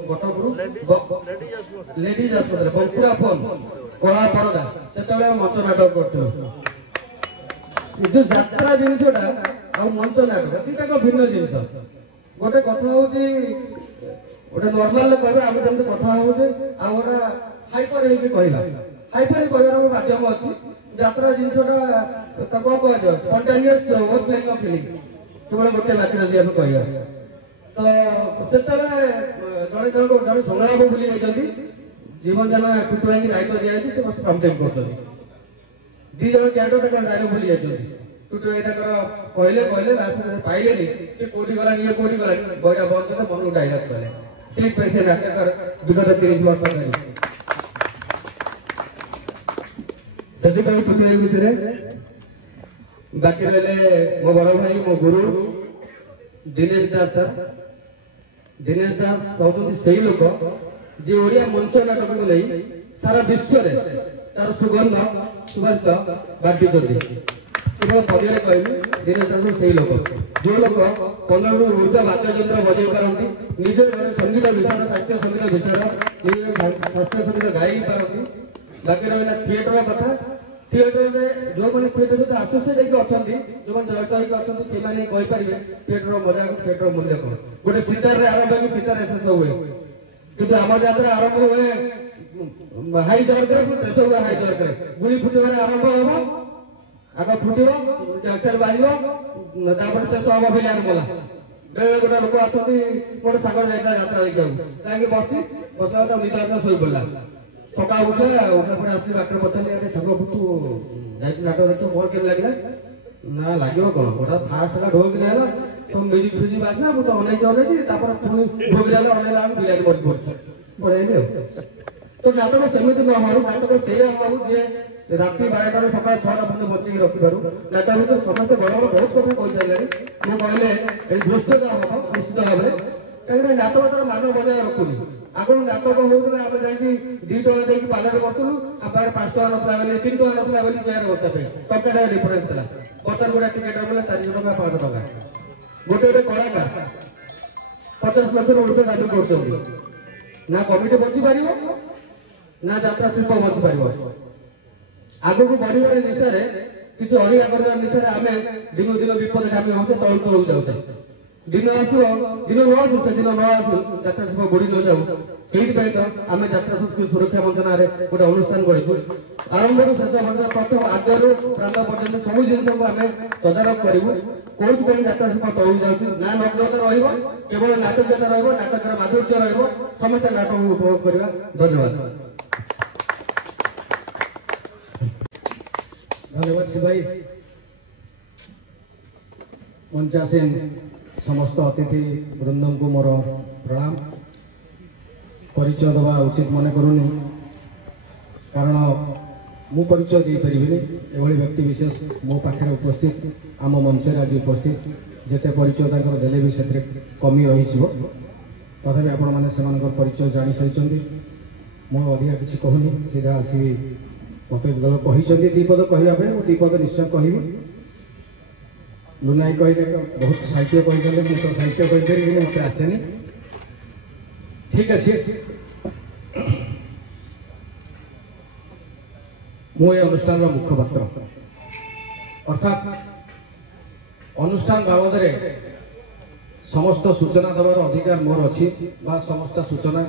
कटक लेडीज आसुले बंकुड़ा फोन कला परदा से मंच नाटक करूँ जो यात्रा जिनसा आ मंच नाटक दुटा भिन्न जिन गोटे कथा हूँ गोटे नर्माल कह आम जमी कथा हो गोटे हाइपर कहला हाइपर कह माध्यम अच्छी यात्रा जिनसा कौन कह spontaneous over playing of feelings केवल गोटे वाक्य कह तो से जड़े जड़े संग्राम भूली जाती जीवन जान टुटू भाई दायित्व दिखाई से बस कंप्लेन कर दी जन कैरेक्टर डायलॉग भूली जाती टुटू भाई कहले कहले लास्ट पाइले से कौटी गला ये कौटी गला बड़ा बंद कर मन डायलॉग कहले से पैसे नाटक विगत 30 वर्ष से टुटू भाई विषय बाकी रहे मो बड़ भाई मो गुरु दिनेश दास सर दिनेश दास हूँ से लोक जे ओडिया मंच नाटक को नहीं सारा विश्व तार सुगंध सुभाषित बांटी केवल पदे कहली दिनेश दास से लोक जो लोक 15 ऊर्ज वाद्य यंत्र बजाई पारती निजे संगीत विषय शास्त्रीय संगीत विषय शास्त्रीय संगीत गाई पारती बाकी रहा थिएटर कथा थिएटर जो मैंने थिएटर सहित आसोसिएट अच्छा जो जड़ित होकर से थिएटर मजा थिएटर मूल्य कौन गोटे सितार आरंभ हो सितार शेष हुए कि आम यात्रा आरंभ हुए हाई दरक शेष हुए हाई दरक गुड़ी फुटबार आरंभ हम आग फुटब जंक्शन बाज शेष हम फिल्म गला बेले गोटे लोक आसती गोटे सागर जाता यात्रा देखा बसी बसला निद आसा शो पड़ा सका उठे उठे पड़े आस डॉक्टर पचारे सांग तू नाटक देख मोर के लगे ना लगे कौन गोटा फास्ट है ढोल कि सब म्यूजिक फ्यूजिक आसला मुझे अनेक पुणी ढोल जाए अनेला बिलारी मरी पड़े तो नाटक सेमती न हो नाटक से हूँ जी राति 12 सका 6टा पर्यटन बचेक रखिपारू नाटक भर समस्त बड़ बड़ बहुत कथा कही सारे मुझे कहले दृश्यता हम निश्चित भाव में कहीं नाटक तार मान बजाय रखुनी आगुरी नाटक होता आम जा 2 टका देकी पार्लर करूँ आम पाखे 5 टका ना 3 टका ना चेयर बसा टका डिफरेन्स था बर्तमान गोटे टिकेट मिले 400 टका 500 टका गोटे गोटे कलाकार 50 लाख ऊर्ध दाबी कर ना कमिटी बची पार ना यात्रा शिल्प बची पार आग को बढ़िया निशा किसी अलिया कर निशा आम दिन दिन विपद घामी होते तल तल जाऊे दिन आसो दिन न आसू से दिन न आसू यात्रा शिल्प बुड़ी न जाऊ ସେଇଥିପାଇଁ ତ ଆମେ ଯାତ୍ରା ସଂସ୍କୃତି ସୁରକ୍ଷା ମଞ୍ଚ ନାଁରେ ଗୋଟେ ଅନୁଷ୍ଠାନ କରିଛୁ। ଆରମ୍ଭରୁ ଶେଷ ପର୍ଯ୍ୟନ୍ତ ପ୍ରଥମ ଆଦ୍ୟରୁ ପ୍ରାନ୍ତ ପର୍ଯ୍ୟନ୍ତ ସବୁ ଜିନିଷକୁ ଆମେ ତଦାରଖ କରିବୁ। କୋଉଥିପାଇଁ ଯାତ୍ରା ଶିଳ୍ପ ତଳକୁ ଯାଉଛି ନା ନଗ୍ନତା ରହିବ, କେବଳ ନାଟକୀୟତା ରହିବ, ନାଟକର ମାଧୁର୍ଯ୍ୟ ରହିବ, ସମସ୍ତେ ନାଟକକୁ ଉପଭୋଗ କରିବା। ଧନ୍ୟବାଦ। ধন্যবাদ শিবাই। মঞ্চাসীন সমস্ত অতিথি বৃন্দଙ୍କୁ ମୋର ପ୍ରଣାମ। ପରିଚୟ ଦେବା ଉଚିତ ମନେ କରୁନି, କାରଣ ମୁଁ ପରିଚୟ ଦେଇପାରିବିନି। ଏଭଳି ବ୍ୟକ୍ତି ବିଶେଷ ମୋ ପାଖରେ ଉପସ୍ଥିତ, ଆମ ମଞ୍ଚରେ ଆଜି ଉପସ୍ଥିତ, ଯେତେ ପରିଚୟ ତାଙ୍କର ଦେଲେ ବି ସେଥିରେ କମି ରହିଯିବ। ତଥାପି ଆପଣମାନେ ସେମାନଙ୍କର ପରିଚୟ ଜାଣିସାରିଛନ୍ତି। ମୁଁ ଅଧିକା କିଛି କହୁନି, ସିଧା ଆସିବି। ମୋତେ କହିଛନ୍ତି ଦୁଇ ପଦ କହିବା ପାଇଁ, ମୁଁ ଦୁଇ ପଦ ନିଶ୍ଚୟ କହିବି। ଲୁନାଇ କହିଲେ ବହୁତ ସାହିତ୍ୟ କହିଦେଲେ, ମୁଁ ତ ସାହିତ୍ୟ କହିପାରିବିନି, ମୋତେ ଆସେନି। ଠିକ୍ ଅଛି, ମୁଁ ଏ ଅନୁଷ୍ଠାନର ମୁଖପାତ୍ର, ଅର୍ଥାତ୍ ଅନୁଷ୍ଠାନ ବାବଦରେ ସମସ୍ତ ସୂଚନା ଦେବାର ଅଧିକାର ମୋର ଅଛି, ବା ସମସ୍ତ ସୂଚନା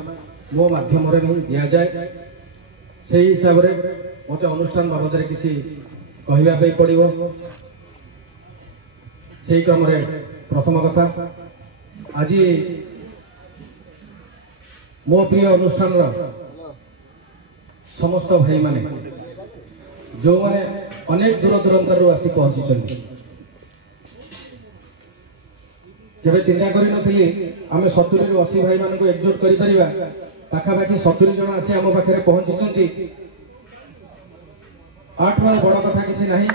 ମୋ ମାଧ୍ୟମରେ ହିଁ ଦିଆଯାଏ। ସେହି ହିସାବରେ ମୋତେ ଅନୁଷ୍ଠାନ ବାବଦରେ କିଛି କହିବା ପାଇଁ ପଡ଼ିବ। ସେହି କ୍ରମରେ ପ୍ରଥମ କଥା, ଆଜି ମୋ ପ୍ରିୟ ଅନୁଷ୍ଠାନର ସମସ୍ତ ଭାଇମାନେ ଯେଉଁମାନେ ଅନେକ ଦୂର ଦୂରାନ୍ତରରୁ ଆସି ପହଞ୍ଚିଛନ୍ତି, କେବେ ଚିନ୍ତା କରିନଥିଲି ଆମେ 70ରୁ 80 ଭାଇମାନଙ୍କୁ ଏକଜୁଟ କରିପାରିବା। ପାଖାପାଖି 70 ଜଣ ଆସି ଆମ ପାଖରେ ପହଞ୍ଚିଛନ୍ତି। ଆଠୁ ବଡ଼ କଥା କିଛି ନାହିଁ।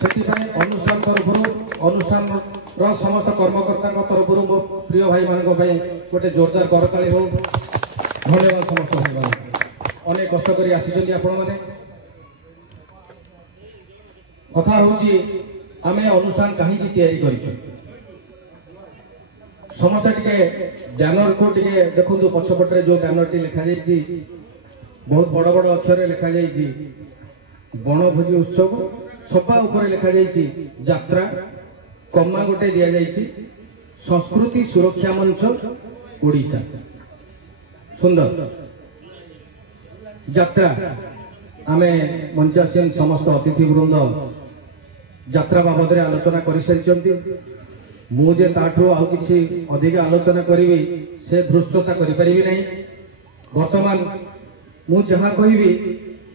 ସେଥିପାଇଁ ଅନୁଷ୍ଠାନ ତରଫରୁ, ଅନୁଷ୍ଠାନର ସମସ୍ତ କର୍ମକର୍ତ୍ତାଙ୍କ ତରଫରୁ ମୋ ପ୍ରିୟ ଭାଇମାନଙ୍କ ପାଇଁ ଗୋଟେ ଜୋରଦାର କରତାଳି ହଉ। ଧନ୍ୟବାଦ ସମସ୍ତ ଭାଇମାନଙ୍କୁ, ଅନେକ କଷ୍ଟ କରି ଆସିଛନ୍ତି ଆପଣମାନେ। କଥା ହେଉଛି ଆମେ ଅନୁଷ୍ଠାନ କାହିଁକି ତିଆରି କରିଛୁ। ସମସ୍ତେ ଟିକେ ବ୍ୟାନରକୁ ଟିକେ ଦେଖନ୍ତୁ, ପଛପଟରେ ଯୋଉ ବ୍ୟାନରଟି ଲେଖାଯାଇଛି, ବହୁତ ବଡ଼ ବଡ଼ ଅକ୍ଷରରେ ଲେଖାଯାଇଛି ବଣଭୋଜି ଉତ୍ସବ, ସଭା ଉପରେ ଲେଖାଯାଇଛି ଯାତ୍ରା, କମା ଗୋଟେ ଦିଆଯାଇଛି ସଂସ୍କୃତି ସୁରକ୍ଷା ମଞ୍ଚ ଓଡ଼ିଶା। ସୁନ୍ଦର ଯାତ୍ରା। ଆମେ ମଞ୍ଚାସୀନ ସମସ୍ତ ଅତିଥି ବୃନ୍ଦ ଯାତ୍ରା ବାବଦରେ ଆଲୋଚନା କରିସାରିଛନ୍ତି। ମୁଁ ଯେ ତାଠୁ ଆଉ କିଛି ଅଧିକ ଆଲୋଚନା କରିବି ସେ ଧୃଷ୍ଟତା କରିପାରିବି ନାହିଁ। ବର୍ତ୍ତମାନ ମୁଁ ଯାହା କହିବି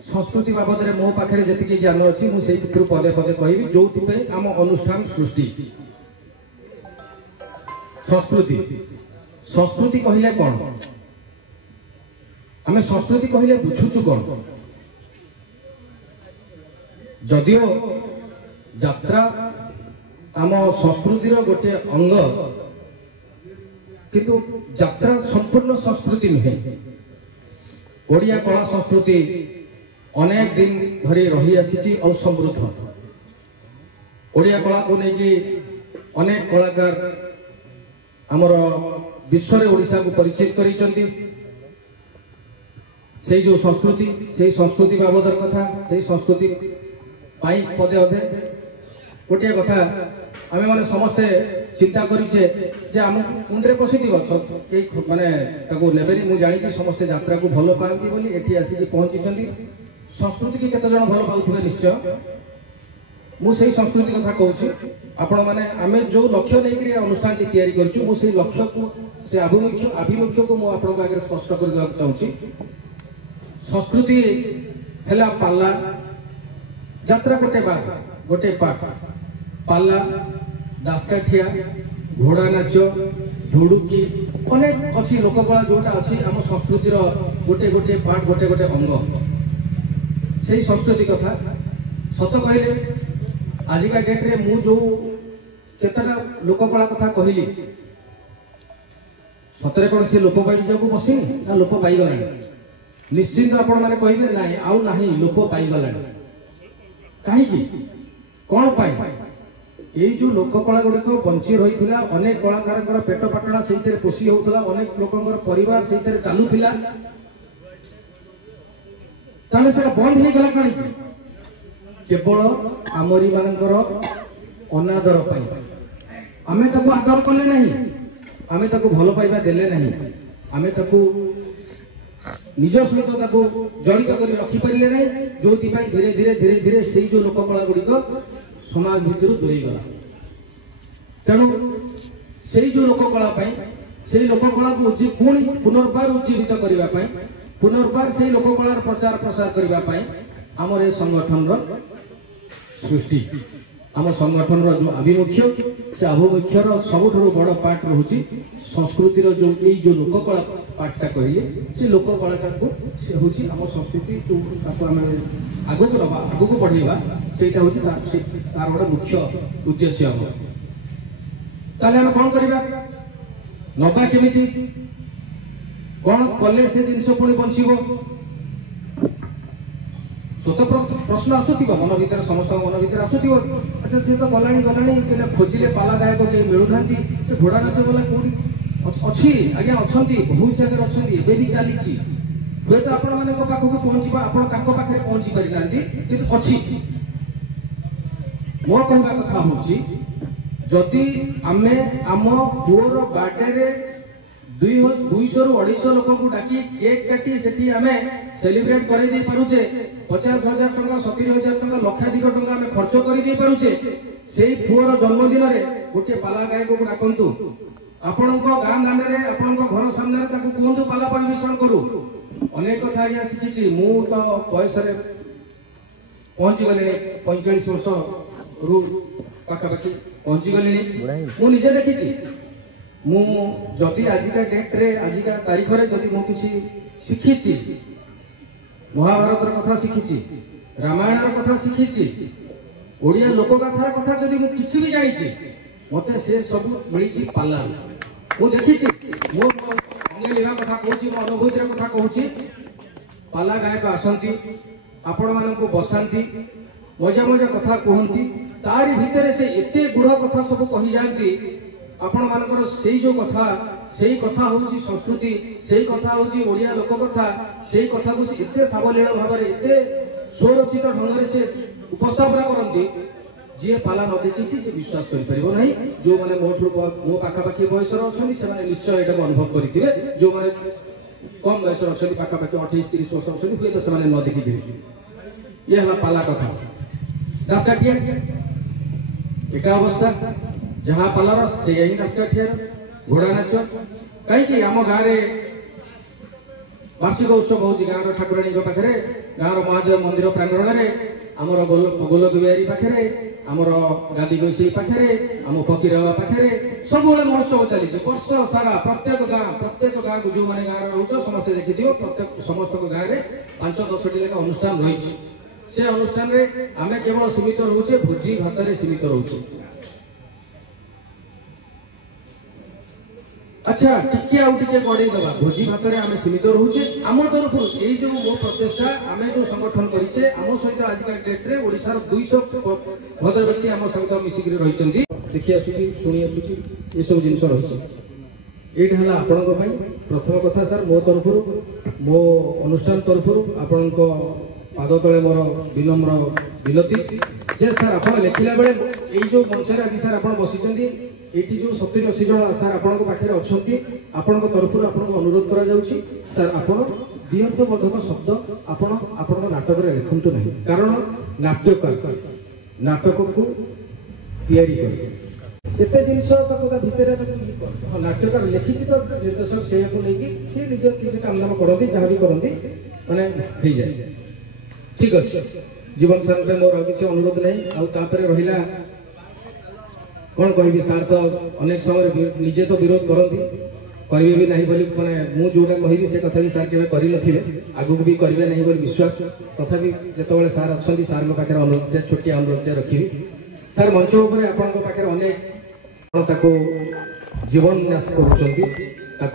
ସଂସ୍କୃତି ବାବଦରେ ମୋ ପାଖରେ ଯେତିକି ଜ୍ଞାନ ଅଛି ମୁଁ ସେଇ ଭିତରୁ ପଦେ ପଦେ କହିବି, ଯୋଉଥିପାଇଁ ଆମ ଅନୁଷ୍ଠାନ ସୃଷ୍ଟି। ସଂସ୍କୃତି, ସଂସ୍କୃତି କହିଲେ କ'ଣ? ଆମେ ସଂସ୍କୃତି କହିଲେ ବୁଝୁଛୁ କ'ଣ? ଯଦିଓ ଯାତ୍ରା ଆମ ସଂସ୍କୃତିର ଗୋଟିଏ ଅଙ୍ଗ, କିନ୍ତୁ ଯାତ୍ରା ସମ୍ପୂର୍ଣ୍ଣ ସଂସ୍କୃତି ନୁହେଁ। ଓଡ଼ିଆ କଳା ସଂସ୍କୃତି ଅନେକ ଦିନ ଧରି ରହି ଆସିଛି ଆଉ ସମୃଦ୍ଧ। ଓଡ଼ିଆ କଳାକୁ ନେଇକି ଅନେକ କଳାକାର ଆମର ବିଶ୍ୱରେ ଓଡ଼ିଶାକୁ ପରିଚିତ କରିଛନ୍ତି। ସେଇ ଯୋଉ ସଂସ୍କୃତି, ସେଇ ସଂସ୍କୃତି ବାବଦର କଥା, ସେଇ ସଂସ୍କୃତି ପାଇଁ ପଦେ ଅଧେ ଗୋଟିଏ କଥା ଆମେ ମାନେ ସମସ୍ତେ ଚିନ୍ତା କରିଛେ ଯେ ଆମ ମୁଣ୍ଡରେ ପଶିଥିବ, କେହି ମାନେ ତାକୁ ନେବେନି। ମୁଁ ଜାଣିଛି ସମସ୍ତେ ଯାତ୍ରାକୁ ଭଲ ପାଆନ୍ତି ବୋଲି ଏଠି ଆସିକି ପହଞ୍ଚିଛନ୍ତି। ସଂସ୍କୃତିକି କେତେ ଜଣ ଭଲ ପାଉଥିବେ ନିଶ୍ଚୟ। ମୁଁ ସେଇ ସଂସ୍କୃତି କଥା କହୁଛି। ଆପଣମାନେ ଆମେ ଯୋଉ ଲକ୍ଷ୍ୟ ନେଇକି ଅନୁଷ୍ଠାନଟି ତିଆରି କରିଛୁ, ମୁଁ ସେଇ ଲକ୍ଷ୍ୟକୁ, ସେ ଆଭିମୁଖ୍ୟକୁ ମୁଁ ଆପଣଙ୍କ ଆଗରେ ସ୍ପଷ୍ଟ କରିଦେବାକୁ ଚାହୁଁଛି। ସଂସ୍କୃତି ହେଲା ପାଲା, ଯାତ୍ରା ଗୋଟେ ପାର୍ଟ। ପାଲା, ଦାସକାଠିଆ, ଘୋଡ଼ା ନାଚ, ଧୁଡୁକି, ଅନେକ ଅଛି ଲୋକକଳା ଯୋଉଟା ଅଛି ଆମ ସଂସ୍କୃତିର ଗୋଟେ ପାର୍ଟ, ଗୋଟେ ଅଙ୍ଗ। ସେଇ ସଂସ୍କୃତି କଥା ସତ କହିଲେ ଆଜିକା ଡେଟ୍ରେ ମୁଁ ଯୋଉ କେତେଟା ଲୋକକଳା କଥା କହିଲି, ସତରେ କ'ଣ ସେ ଲୋପ ପାଇଯିବାକୁ ବସିନି ନା ଲୋପ ପାଇଗଲାଣି? ନିଶ୍ଚିନ୍ତ ଆପଣମାନେ କହିବେ ନାଇଁ ଆଉ ନାହିଁ, ଲୋପ ପାଇଗଲାଣି। କାହିଁକି, କ'ଣ ପାଇଁ? ଏଇ ଯୋଉ ଲୋକକଳା ଗୁଡ଼ିକ ବଞ୍ଚି ରହିଥିଲା, ଅନେକ କଳାକାରଙ୍କର ପେଟ ପାଟଣା ସେଇଥିରେ ପୋଷି ହେଉଥିଲା, ଅନେକ ଲୋକଙ୍କର ପରିବାର ସେଇଥିରେ ଚାଲୁଥିଲା, ତାହେଲେ ସେଟା ବନ୍ଦ ହେଇଗଲା କାହିଁକି? କେବଳ ଆମରି ମାନଙ୍କର ଅନାଦର ପାଇଁ। ଆମେ ତାକୁ ଆଦର କଲେ ନାହିଁ, ଆମେ ତାକୁ ଭଲ ପାଇବା ଦେଲେ ନାହିଁ। आमे ताकू निज सहित ताकू जड़ित कर रखिपारे ना जो धीरे धीरे धीरे धीरे से जो लोककला गुड़िक समाज भितर दूरे गला तेणु से जो लोककला से लोककला को पुणी पुनर्बार उज्जीवित करने पुनर्बार से लोककलार प्रचार प्रसार करने आमर ए संगठन सृष्टि आम संगठन जो आभिमुख्य से आभिमुख्यर सबुठ बड़ पार्ट रोचे संस्कृतिर जो लोककला पार्टा कहे से लोककला को हूँ आम संस्कृति आग को रहा आग को बढ़ेगा से तार गोटे मुख्य उद्देश्य हम ताले कौन करवा नवा केमिति कौन कले से जिनस पुणी बंचब स्वत प्रश्न आसुव मन भर समस्त मन भर आसुव अच्छा सी तो गला खोजिले पाला गायक कहीं मिलूना से घोड़ा नाच गला कौटी अच्छी आज्ञा अच्छा बहुत जगह अच्छा एवं भी चली हूँ तो आपण मान पाखक पहुँचा आप पहुँची पारि ना कि अच्छी मो कहवा कथा हूँ जदि आमे आम पुअर बर्थडे 200 ରୁ 250 लोक को डाकी केक काटी सेठी आमे सेलिब्रेट करै दे पारुचे 50,000 टका 70,000 टका लक्षाधिक टका आमे खर्च करि दे पारुचे सेही पुअर जन्मदिन रे गोटे पाला गायक को डाकंतु आपनको गां गांडे रे आपनको घर सामने ताकू कोंतु पाला परिवेषण करू अनेक कथा या सिखिछि मु तो बयस रे पहुंची गले 45 वर्ष रु पाखापाखि पहुंची गले मु निजे देखिछि मु जदि आजिका डेट रे आजिका तारीख रे जदि मु किछि शिखिछि महाभारत कथा शिखिछि रामायण कथा शिखिछि ओडिया लोक कथा कथा जदि मु किछि भी जानिछि मते से सब मिलिछि पाला मु देखिछि मो अन्य लिवा कथा कहूछि मो अनुभूति रे कथा कहूछि पाला गायक आसंती आपण मानन को बसांती मजा मजा कथा कहंती तारी भितरे से एते गुढ़ कथा सब कहि जानती आपण मानकर सेही जो कथा सेही कथा होची संस्कृति सेही कथा होची ओडिया लोक कथा सेही कथा को एते सावलील भाव रे एते स्वरचित ढंग से उपस्थापना करंती जे पाला न देखिछि से विश्वास करि परिबो नाही जो माने मोठु मो पाखापाखि बयस रो छनि से माने निश्चय एटा अनुभव करिथिबे जो माने कम बयस रो छनि पाखापाखि 28-30 वर्ष छनि हुए तो से माने न देखिथिबे ये हला पाला कथा दासकाठिया एका अवस्था जहाँ पालार से यही दासकाठिया घोड़ा नाच कहीं आम गाँव में वार्षिक उत्सव होची गाँव ठाकुराणी पाखे गाँव महादेव मंदिर प्रांगण में आमर गोलक बिहारी पाखे आमर गादी गोसाई पाखे आम फकीर बाबा पाखे सब महोत्सव चली वर्ष सारा प्रत्येक गाँव को जो मैंने गाँव रोच समस्त देखी प्रत्येक समस्त गाँव में 5-10 टी लेखा अनुष्ठान रही से अनुष्ठान में आम केवल सीमित रोचे भोजी भात सीमित रोचे अच्छा टिके आउ टिके बढ़ई दबा भोजी भात आम सीमित रोचे आम तरफ यही जो मो प्रचेषा आम जो संगठन करें आम सहित आजिका डेट रे ओडिशार 200 भद्र व्यक्ति आम सहित मिसिक रही देखी आसुची शुणी आसुची ये सब जिन रही ये आपण प्रथम कथा सर मो तरफ मो अनुष्ठान तरफ आपण पाद तले मोर विनम्र विनती जे सर आप लिखला बेले ये जो मंच आज सर आप बसी ये जो 70-80 जन सर आपण पाखे अच्छा आपण तरफ अनुरोध करा सर आप दियंतबोधक शब्द आपण नाटक में लिखु ना कारण नाट्यकार नाटक को एते जिनस भितर नाट्यकार लिखी तो निर्देशक से लेकिन निज किसी काम दाम करती जहाँ भी करती मैंने हो जाए ठीक अच्छे जीवन सार पे मोर किसी अनुरोध नहीं आउे रहा कौन कह सार तो अनेक समय निजे तो विरोध करती करेंगे भी नहीं बोली मैंने मुझा कहि से कथा भी सार के करें आगू भी करेंगे नहीं बोली विश्वास तथापि जो सार अच्छा सार पाखे अनुरोध छोटिया अनुरोध रखी सार मंच उपर आप अनेक जीवन न्यास कर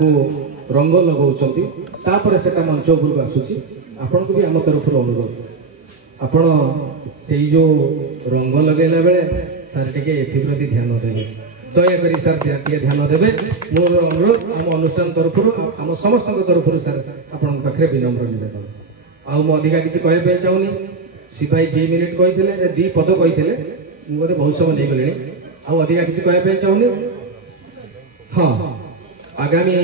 रंग लगाऊपर से मंच उपरक आसूसी आपन को भी आम तरफ अनुरोध आपण से जो रंग लगेला बेले सार टे एप्रति ध्यान देवे दयाकोरी सार ध्यान देवे मोर अनुरोध आम अनुष्ठान तरफ आम समस्त तरफ सार आपण पाखे विनम्र निवेदन आउ अधिका किसी कहवाई चाहूनी सिपाही 2 मिनिट कही 2 पद कही मुझे बहुत समय नहीं गले आउ अधिका किसी कहवाई चाहूनी हाँ आगामी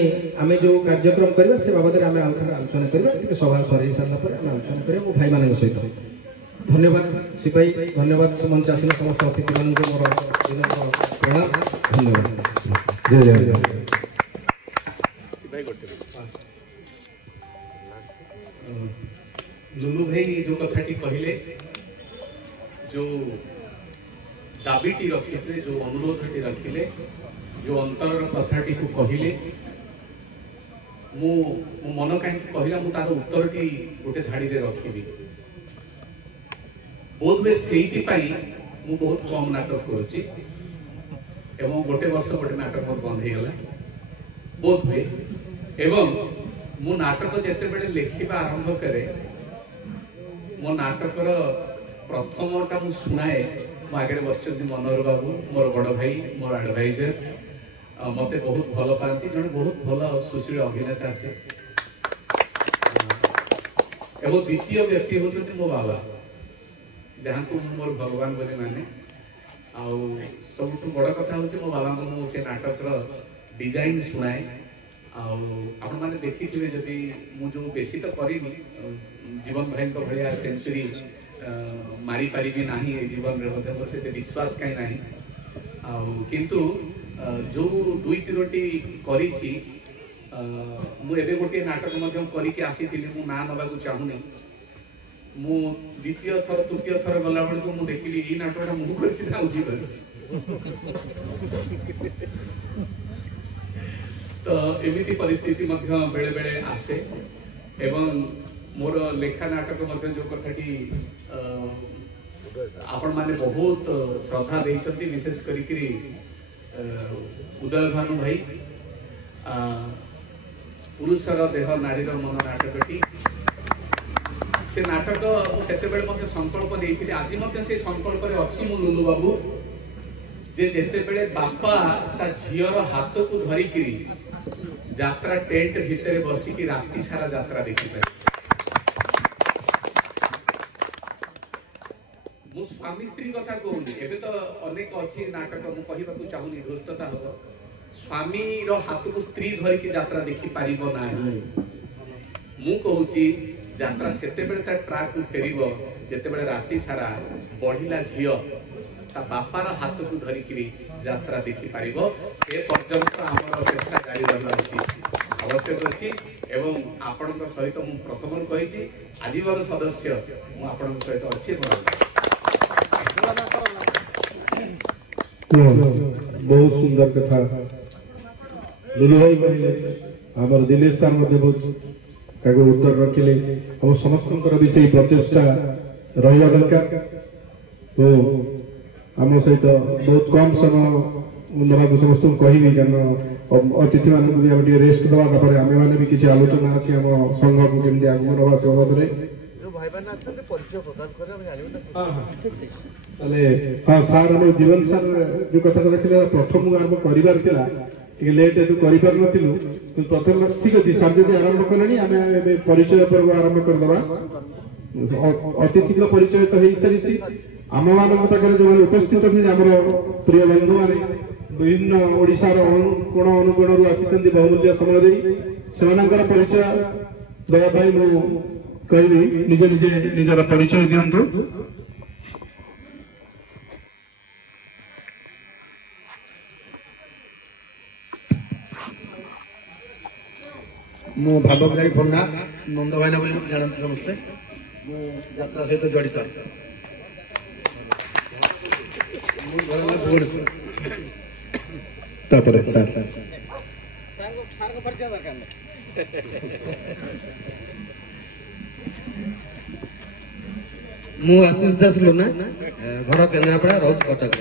आम जो कार्यक्रम करवा से बाबद आम आलोचना करवा सभा सर सारा आम आलोचना करें भाई मान सहित धन्यवाद सिपाही धन्यवाद मंच आसन समस्त अतिथि मान मोर प्रणाम धन्यवाद जय जय लुलु भाई जो कथाटी कहले जो दाबीटी रखिले जो अनुरोधटी रखिले जो अंतर कथाटी को कहले मो मन कहीं कहला मु तार उत्तरटी गोटे धाड़ी रे रखिबी बोध हुए से बहुत कम नाटक करुच्ची एवं गोटे वर्ष गोटे नाटक मोर बंद हो गला बोध हुए एवं मु नाटक जिते बड़े लिखा आरंभ करे मो नाटकर प्रथमटा मु शुणाए मो आगे बस मनोहर बाबू मोर बड़ भाई मोर एडभाइजर मते बहुत भल पाती जन बहुत भल सुशील अभिनेता से एवं द्वितीय व्यक्ति होती मो बाबा जहाँ को मोर भगवान बोले माने आउ सब बड़ कथा हूँ मो बाबा को से नाटक डिजाइन शुणाए आपण मैंने देखी थे जदि मुझे बेसी तो करीनी जीवन भाई भाया सेंचुरी मारी पारि ना जीवन में से विश्वास कहीं ना किंतु जो दुई तीनोटी करी मुझे गोटे नाटक करके आसी मु ना नवा चाहूनी मु द्वितीय थर तृतीय थर गला बेलू मुझे देखिली ये नाटकटा मुझे कर तो एमती परिस्थिति बेले बेले आसे एवं मोर लेखा नाटक जो कथाटी आपण माने बहुत श्रद्धा देइछंती विशेष करी उदय भानु भाई पुरुषर देह नारीर मन नाटकटी से नाटक से संकल्प नहीं आज से संकल्प अच्छी मु लुलु बाबू जे जेते बेले बापा ता झीर हाथ को धरिकी यात्रा टेंट भितर बसिकी राति सारा यात्रा देखी पारे मु स्वामी स्त्री कथा कहूनी एबे तो अनेक अच्छी नाटक मु कहबाकू चाहूनी दुष्टता हो स्वामी रो हाथ को स्त्री धरिकी यात्रा देखी पारिबो नाही मु कहूची यात्रा सेते बेले ता ट्रैक को फेरिबो जेते बेले राति सारा बढ़िला झियो ता बापार हाथ को धरिकी यात्रा देखी पारिबो से पर्यंत हमर चेष्टा जारी रहला उचित आवश्यक अछि एवं आपनक सहित मु प्रथम कहिछि आजीवन सदस्य मु आपनक सहित अछि बहुत सुंदर कथा लुलु भाई कहले हमर दिनेश सर मध्ये बहुत ताको उत्तर रखिले हम समस्तकर भी से प्रचेष्टा रहिबा दरकार तो आम सहित बहुत कम समय नवा समस्त कहबी कारण अतिथि मान भी आम रेस्ट दवा आम मैंने भी किसी आलोचना अच्छी आम संघ को केमती आगू नवा से बाबद हाँ सार आम जीवन सार जो कथा रखिले प्रथम आरंभ कर लेट ये कर प्रथम ठीक अच्छे सार जब आरंभ कले आम परिचय पर्व आरंभ करदे अतिथि परिचय तो हो सारी आम मान पाखे जो उपस्थित अच्छे आम प्रिय बंधु मैंने विभिन्न ओडिशार कोण अनुकोण आसी बहुमूल्य समय से परिचय देवाई मु कहबी निजे निजे निजर परिचय दिंतु मु भावग्राही पंडा नंद भाईना जानते समस्ते यात्रा सहित जड़ित मु आशीष दास लुना घर केन्द्रापड़ा रोज कटक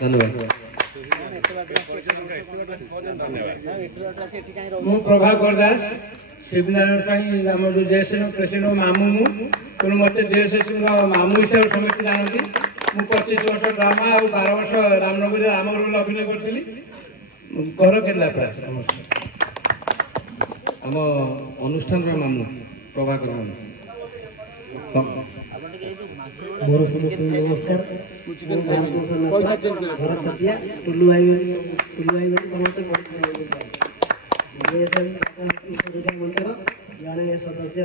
धन्यवाद मु प्रभाकर दास शिवनारायण आम जो जयसेन प्रेसिडेंट मामू मु तेणु मत जयसेन मामू हिसाब से समस्त जानती मु 25 वर्ष ड्रामा और 12 वर्ष रामनगर राम रोल अभिनय करी घर केन्द्रापड़ा आम अनुष्ठान मामू प्रभाकर मामू मोर नमस्कार टुल्लू भाई ଜେଏସ୍ଏମ୍ ସୁବିଧା ମଞ୍ଚର ଜଣେ ସଦସ୍ୟ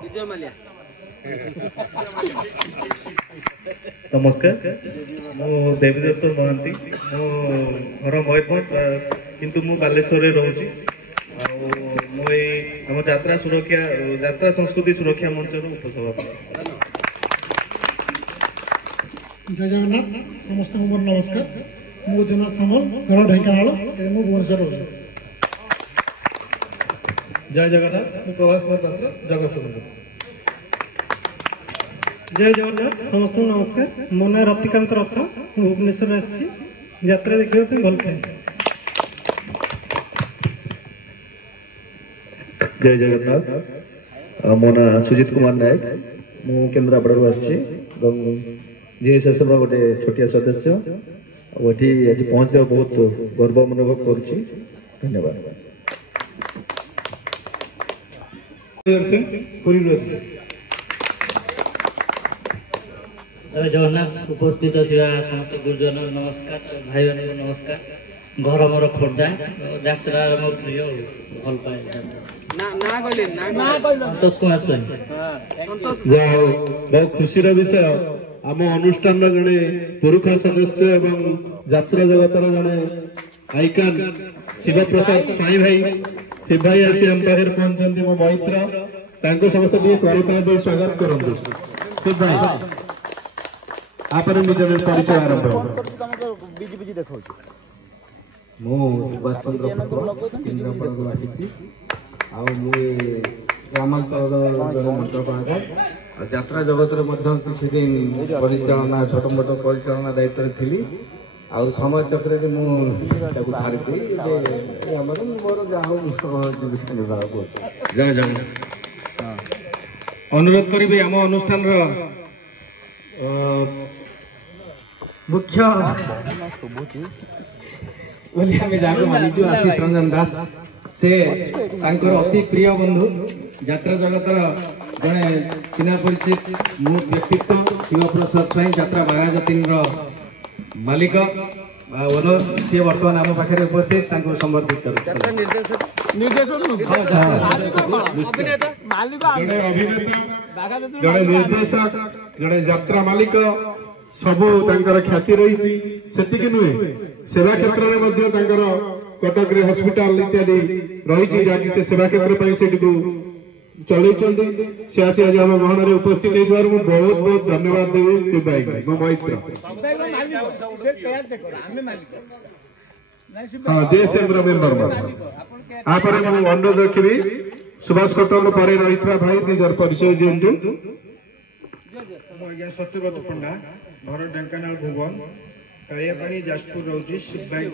ବିଜୟ ମାଲିଆ। नमस्कार मु देवीदत्त महांती मो घर मयूरभंज किंतु मु बालेश्वर रोचे आम यात्रा सुरक्षा यात्रा संस्कृति सुरक्षा मंच उपसभापति। जय जगन्नाथ समस्त मोर नमस्कार मु जगन्नाथ सामल घर ढेंकानाल मु भुवनेश्वर रोचे। जय जगन्नाथ मु प्रभास कुमार पात्र जगतसिंहपुर। जय जगन्नाथ समस्त नमस्कार मो ना रतिकांत रथ भुवनेश्वर आसी यात्रा देखा भल पाए। जय जगन्नाथ मो ना सुजित कुमार नायक मु केन्द्रापड़ा जीएसएस गोटे छोटिया सदस्य ये आज पहुंचा बहुत गर्व अनुभव करुच्ची। धन्यवाद। जय जगन्नाथ उपस्थित समस्त गुरुजन नमस्कार भाई बहन नमस्कार। घर मोर खोर्धा यात्रा मो प्रिय भल पाए संतोष कुमार स्वाई। बहुत खुशी विषय आम अनुष्ठान जड़े पुरुष सदस्य एवं यात्रा जगतर जड़े आइकन शिव प्रसाद स्वाई भाई शिव भाई आसी आम पाखे पहुंचती मो मैत्र समस्त करताल दे स्वागत करते शिव भाई आपरे निज परिचय आरंभ। मु सुभाष चंद्र केन्द्रापड़ा आसी ग्रामांचल मंत्र पाकर यात्रा जगत किसी दिन परिचालना छोट मोट परिचालना दायित्व थी आउ समय चक्र मुझे छाड़ी मोर जहाँ निर्वाह कर। जय जगन्नाथ अनुरोध करी आम अनुष्ठान मुख्य बोली आम जहाँ मानिचु आशीष रंजन दास से अति प्रिय बंधु यात्रा जगतर जड़े चिन्ह परिचित मो व्यक्तित्व शिव प्रसाद स्वाई यात्रा बाराजाती मालिक ओनर सी बर्तमान आम पाखे उपस्थित संबर्धित जड़े अभिनेता जड़े निर्देशक जड़े यात्रा मालिक सबू ख्याति रही से नुहे सेवा क्षेत्र में कटक हस्पिटाल इत्यादि रही जहाँकि से सेवा क्षेत्र चल से आज आम गहन उपस्थित बहुत बहुत धन्यवाद देवी शिव भाई मो मैत्र। हाँ जेएसएम मेम्बर आप अनुरोध रखी सुभाष कटक पर रही भाई निजर परिचय दिंतु। आज्ञा सत्यव्रत पंडा घर ढेंकानाल भुवन कालियापाणी जाजपुर रोचे शिव भाई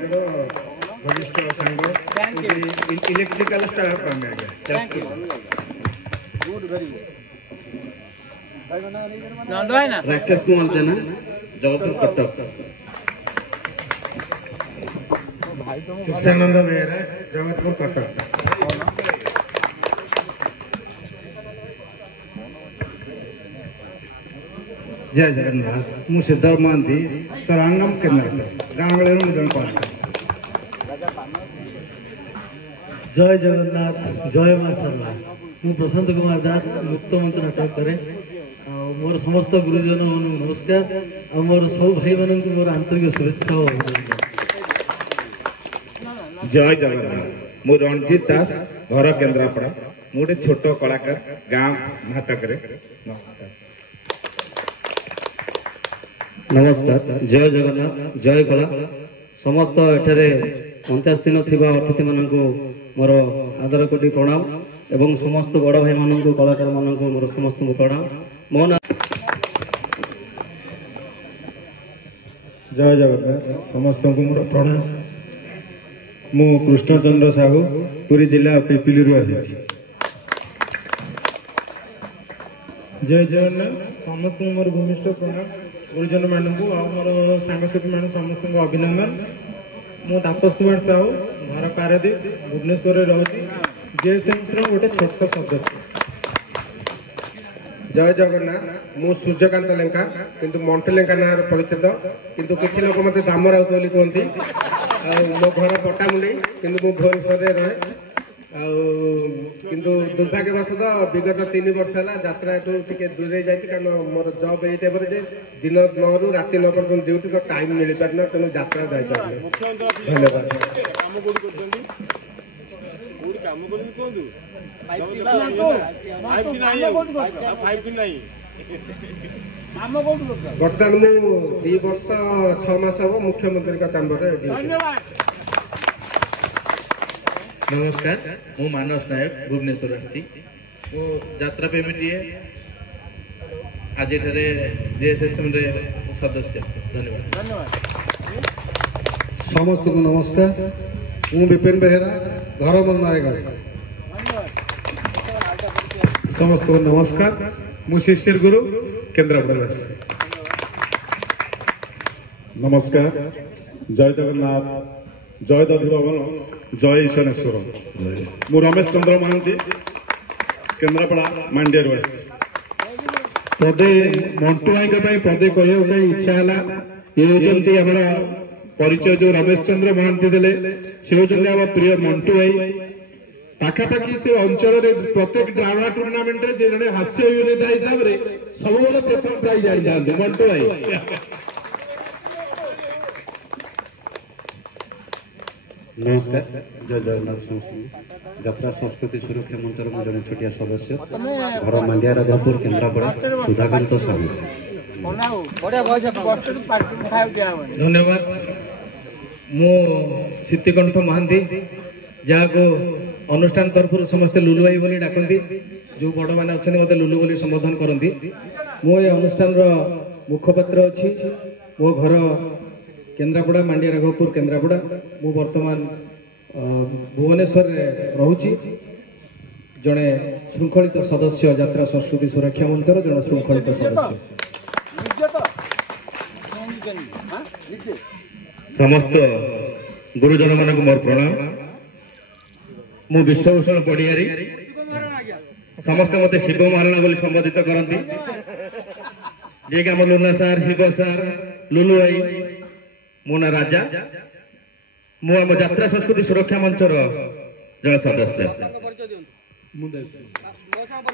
घनिष्ठ सांग इलेक्ट्रिकल स्टाफ राकेश कुमार जेना जगतपुर कटक। शिक्षानंद बेहरा जगतपुर कटक। जय जगन्नाथ मु सिद्धार्थ महांती तरांगम केन्द्रापड़ा गाँव जय जगन्नाथ जय मां शर्मा मु प्रशांत कुमार दास मुक्त मंच नाटक करे मोर समस्त गुरुजन नमस्कार और मोर सब भाई मान मोर आंतरिक शुभेच्छा। जय जगन्नाथ मु रणजीत दास घर केन्द्रापड़ा मु गोटे छोट कलाकार गाँव नाटक नमस्कार। नमस्कार जय जगन्नाथ जय कला समस्त एठारे 50 दिन थिबा अतिथि मानक मोर आदर कोटि प्रणाम एवं समस्त बड़ भाई मानक कलाकार मानक मोर समस्त प्रणाम मो ना। जय जगन्नाथ समस्त को मोर प्रणाम मु कृष्णचंद्र साहू पुरी जिला पिपिली आसी। जय जगन्नाथ समस्त मोर भूमिष्ठ प्रणाम गुरुजन मानक मोर सांगसाथी मान समस्त अभिनंदन मु तापस कुमार साहू घर पारादीप भुवनेश्वर रही जेएसएम गोटे छोट सदस्य। जय जगन्नाथ मु सूर्यकांत लेंका किंतु मंटलेंका ना परिचित किंतु किसी लोक मत दाम राउत कहते मो घर पटामुंडी किंतु मु भुवनेश्वर रहे କିନ୍ତୁ ଦୁର୍ଭାଗ୍ୟବଶତଃ ବିଗତ 3 ବର୍ଷ ହେଲା ଯାତ୍ରା ଏଠୁ ଟିକେ ଦୂରେଇ ଯାଇଛି, କାରଣ ମୋର ଜବ୍ ଏଇ ଟାଇପ୍ରେ ଯେ ଦିନ 9ରୁ ରାତି 9 ପର୍ଯ୍ୟନ୍ତ ଡ୍ୟୁଟି, ତ ଟାଇମ୍ ମିଳିପାରୁନି, ତେଣୁ ଯାତ୍ରା ଯାଇପାରୁନି। ଧନ୍ୟବାଦ। ବର୍ତ୍ତମାନ ମୁଁ 2 ବର୍ଷ 6 ମାସ ହବ ମୁଖ୍ୟମନ୍ତ୍ରୀଙ୍କ ଚାମ୍ବରରେ। नमस्कार मु मानस नायक भुवनेश्वर आसी मो यात्रा प्रेमी आज जेएसएसएम रे सदस्य। धन्यवाद। समस्त को नमस्कार मु विपिन बेहेरा घर नायक। समस्त को नमस्कार मु शिशिर गुरु केन्द्रापड़ा। नमस्कार जय जगन्नाथ जय दधि भवन जय ईशानेश्वर। मु रमेश चंद्र महांती केन्द्रापड़ा मांडिया पदे मंटू भाई पदे कह इच्छा है। ये होती आम परिचय जो रमेश चंद्र महांती देले से होती आम प्रिय मंटू भाई। पाखापाखि से अंचल प्रत्येक ड्रामा टूर्णामेंट रे जे हास्य अभिनेता हिसाब से सब प्रथम प्राइज आई जाते मंटू भाई। नमस्कार जय जगन्नाथ यात्रा संस्कृति सुरक्षा मंचर मु जन छोटिया सदस्य घर मांडिया राजापुर केन्द्रापड़ा सुधाकांत साहू। धन्यवाद मु सिद्धिकंठ महांती जहाँ को अनुष्ठान तरफ समस्ते लुलु भाई बोली डाकती जो बड़ मैंने अच्छा मत लुलु बोली संबोधन करती। मो ये अनुष्ठान मुखपात्र अच्छी मो घर केन्द्रापड़ा मांडिया राघवपुर केन्द्रापड़ा मु वर्तमान भुवनेश्वर रहुची जड़े श्रृंखलित सदस्य यात्रा संस्कृति सुरक्षा मंचर जड़े श्रृंखलित सदस्य। समस्त गुरुजन मान मोर प्रणाम। मु विश्वभूषण पड़ियारी समस्त मत शिव महाराणा बोली संबोधित करती जे कि आम लुना सार शिव सार लुलु भाई मो ना राजा मु आम यात्रा संस्कृति सुरक्षा मंचर जन सदस्य।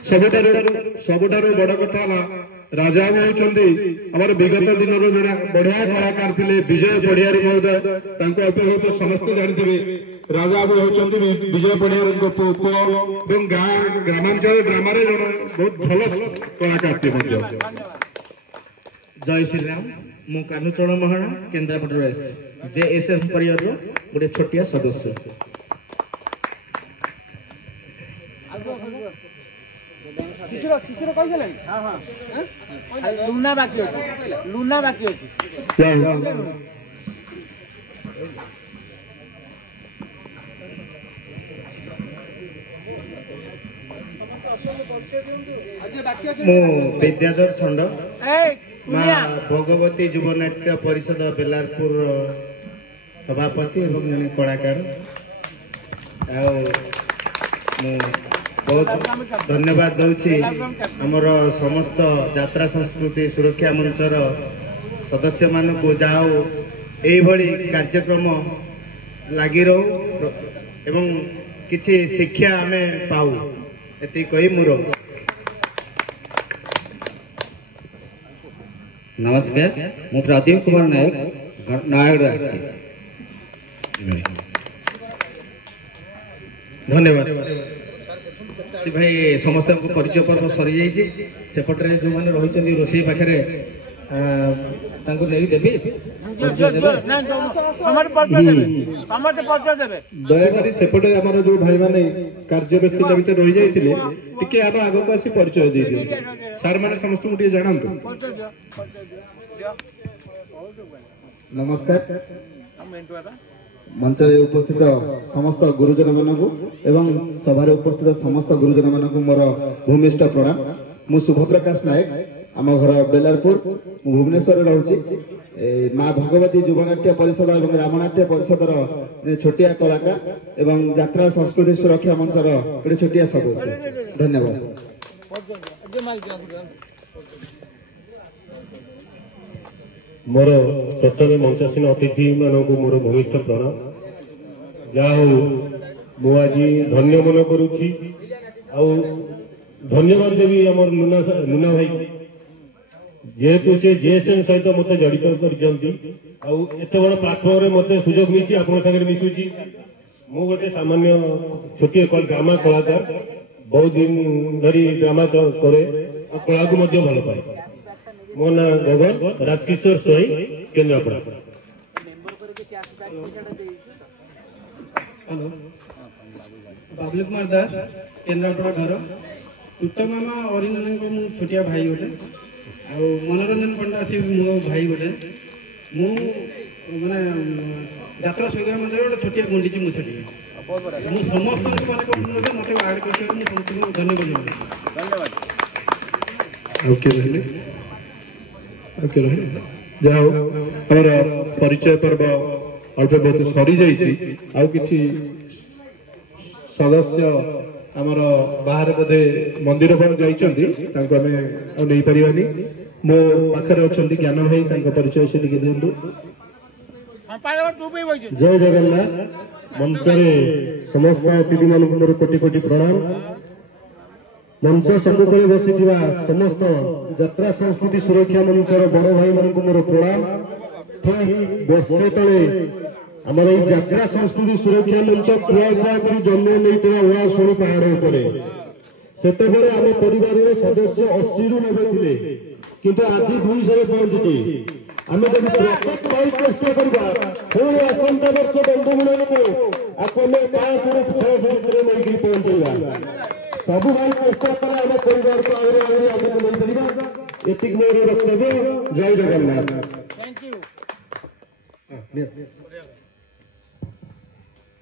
सबुठारु बड़ कथा राजा होती विगत दिन जड़े बढ़िया कलाकार थे विजय पड़ियारी महोदय तो समस्ते जानते राजा होती विजय पड़ियारी पुओ गाँ ग्रामांचल ड्रामा बहुत भल कलाकार थे। जय श्री राम मु कानुचरण महाना केन्द्रापड़ा जेएसएम परिवार गोटे छोटिया सदस्य। लुना बाकी अछि लुना बाकी अछि मु विद्याधर छंड माँ भगवती जुवनाट्य परिषद बेलारपुर सभापति एवं जने कलाकार बहुत धन्यवाद दूची आमर समस्त यात्रा संस्कृति सुरक्षा मंचर सदस्य मान को जाओ यही कार्यक्रम लगी रो एवं किछि शिक्षा आमे पाऊ एति कही मुरो। नमस्कार मु प्रदीप कुमार नायक नायक। धन्यवाद सी भाई समस्त परिचय पर्व सरी जाइए सेपटे जो मैंने रही रोषे पाखे देवी दयाकोरी सेपटे आम जो भाई मैंने कार्य व्यस्तता भितर रही जाते टी आम आग को आसी परिचय दे सार मैंने समस्त जानतु। नमस्कार मंच उपस्थित समस्त गुरुजन मानक एवं सभारे उपस्थित समस्त गुरुजन मानक मोर भूमिष्ठ प्रणाम। मु शुभप्रकाश नायक आम घर बेलारपुर भुवनेश्वर रोचे माँ भगवती जुवनाट्य परिषद और रामनाट्य परिषदर छोटिया कलाकार एवं यात्रा संस्कृति सुरक्षा मंचर गोटे छोटिया सदस्य। धन्यवाद। मोर प्रथम मंचासीन अतिथि मानक मोर भूमिष्ठ प्रणाम। जहा ମୁଁ ଆଜି ଧନ୍ୟ ମନେ କରୁଛି ଆଉ ଧନ୍ୟବାଦ ଦେବି ଆମର ଲୁନା ଭାଇ ଯେହେତୁ ସେ ଜେଏସଏନ୍ ସହିତ ମୋତେ ଜଡ଼ିତ କରିଛନ୍ତି ଆଉ ଏତେ ବଡ଼ ପ୍ଲାଟଫର୍ମରେ ମୋତେ ସୁଯୋଗ ମିଳିଛି ଆପଣଙ୍କ ସାଙ୍ଗରେ ମିଶୁଛି। ମୁଁ ଗୋଟେ ସାମାନ୍ୟ ଛୋଟିଆ ଡ୍ରାମା କଳାକାର, ବହୁତ ଦିନ ଧରି ଡ୍ରାମା କରେ ଆଉ କଳାକୁ ମଧ୍ୟ ଭଲ ପାଏ। ମୋ ନାଁ ଗଗନ ରାଜକିଶୋର ସ୍ୱାଇଁ, କେନ୍ଦ୍ରାପଡ଼ା। ବାବୁଲ କୁମାର ଦାସ, କେନ୍ଦ୍ରାପଡ଼ା ଘର। ଉତ୍ତମ ମାମା ଅରିନ୍ଦନଙ୍କ ମୁଁ ଛୋଟିଆ ଭାଇ ଗୋଟେ, ଆଉ ମନୋରଞ୍ଜନ ପଣ୍ଡା ସେ ମୋ ଭାଇ ଗୋଟେ। ମୁଁ ମାନେ ଯାତ୍ରା ସ୍ୱର୍ଗ ମନ୍ଦିର ଗୋଟେ ଛୋଟିଆ ଗୁଣ୍ଡିଛି ମୁଁ ସେଠି। ମୁଁ ସମସ୍ତଙ୍କୁ ମାନେ କହୁଥିଲି ମୋତେ ଆଡ଼ କରିଥିବାରୁ ମୁଁ ସମସ୍ତଙ୍କୁ ଧନ୍ୟବାଦ ଜଣାଉଛି। ଯାହା ହଉ ଆମର ପରିଚୟ ପର୍ବ ଅଳ୍ପ ବହୁତ ସରିଯାଇଛି। ଆଉ କିଛି ସଦସ୍ୟ ଆମର ବାହାରେ ବୋଧେ ମନ୍ଦିର ପାଇଁ ଯାଇଛନ୍ତି, ତାଙ୍କୁ ଆମେ ଆଉ ନେଇପାରିବାନି। ମୋ ପାଖରେ ଅଛନ୍ତି ଜ୍ଞାନ ଭାଇ, ତାଙ୍କ ପରିଚୟ ସେ ଟିକେ ଦିଅନ୍ତୁ। ଜୟ ଜଗନ୍ନାଥ। ମଞ୍ଚରେ ସମସ୍ତ ଅତିଥିମାନଙ୍କୁ ମୋର କୋଟି କୋଟି ପ୍ରଣାମ। ମଞ୍ଚ ସମ୍ମୁଖରେ ବସିଥିବା ସମସ୍ତ ଯାତ୍ରା ସଂସ୍କୃତି ସୁରକ୍ଷା ମଞ୍ଚର ବଡ଼ ଭାଇମାନଙ୍କୁ ମୋର ପ୍ରଣାମ। ଠିକ୍ ବର୍ଷେ ତଳେ ଆମର ଏଇ ଯାତ୍ରା ସଂସ୍କୃତି ସୁରକ୍ଷା ମଞ୍ଚ କୁଆ କୁଆ କରି ଜନ୍ମ ନେଇଥିବା ଓଳାଶୁଣୀ ପାହାଡ଼ ଉପରେ ସେତେବେଳେ ଆମ ପରିବାରର ସଦସ୍ୟ 80ରୁ 90 ଥିଲେ, କିନ୍ତୁ ଆଜି 200 ପହଞ୍ଚିଛି। ଆମେ ଯଦି ପ୍ରତ୍ୟେକ ଭାଇ ଚେଷ୍ଟା କରିବା, ପୁଣି ଆସନ୍ତା ବର୍ଷ ବନ୍ଧୁମାନଙ୍କୁ ଆକୁ ଆମେ 500ରୁ 600 ଭିତରେ ନେଇକି ପହଞ୍ଚେଇବା। ସବୁ ଭାଇ ଚେଷ୍ଟା କଲେ ଆମ ପରିବାରକୁ ଆହୁରି ଆହୁରି ଆଗକୁ ନେଇପାରିବା। ଏତିକି ମୋର ବକ୍ତବ୍ୟ। ଜୟ ଜଗନ୍ନାଥ।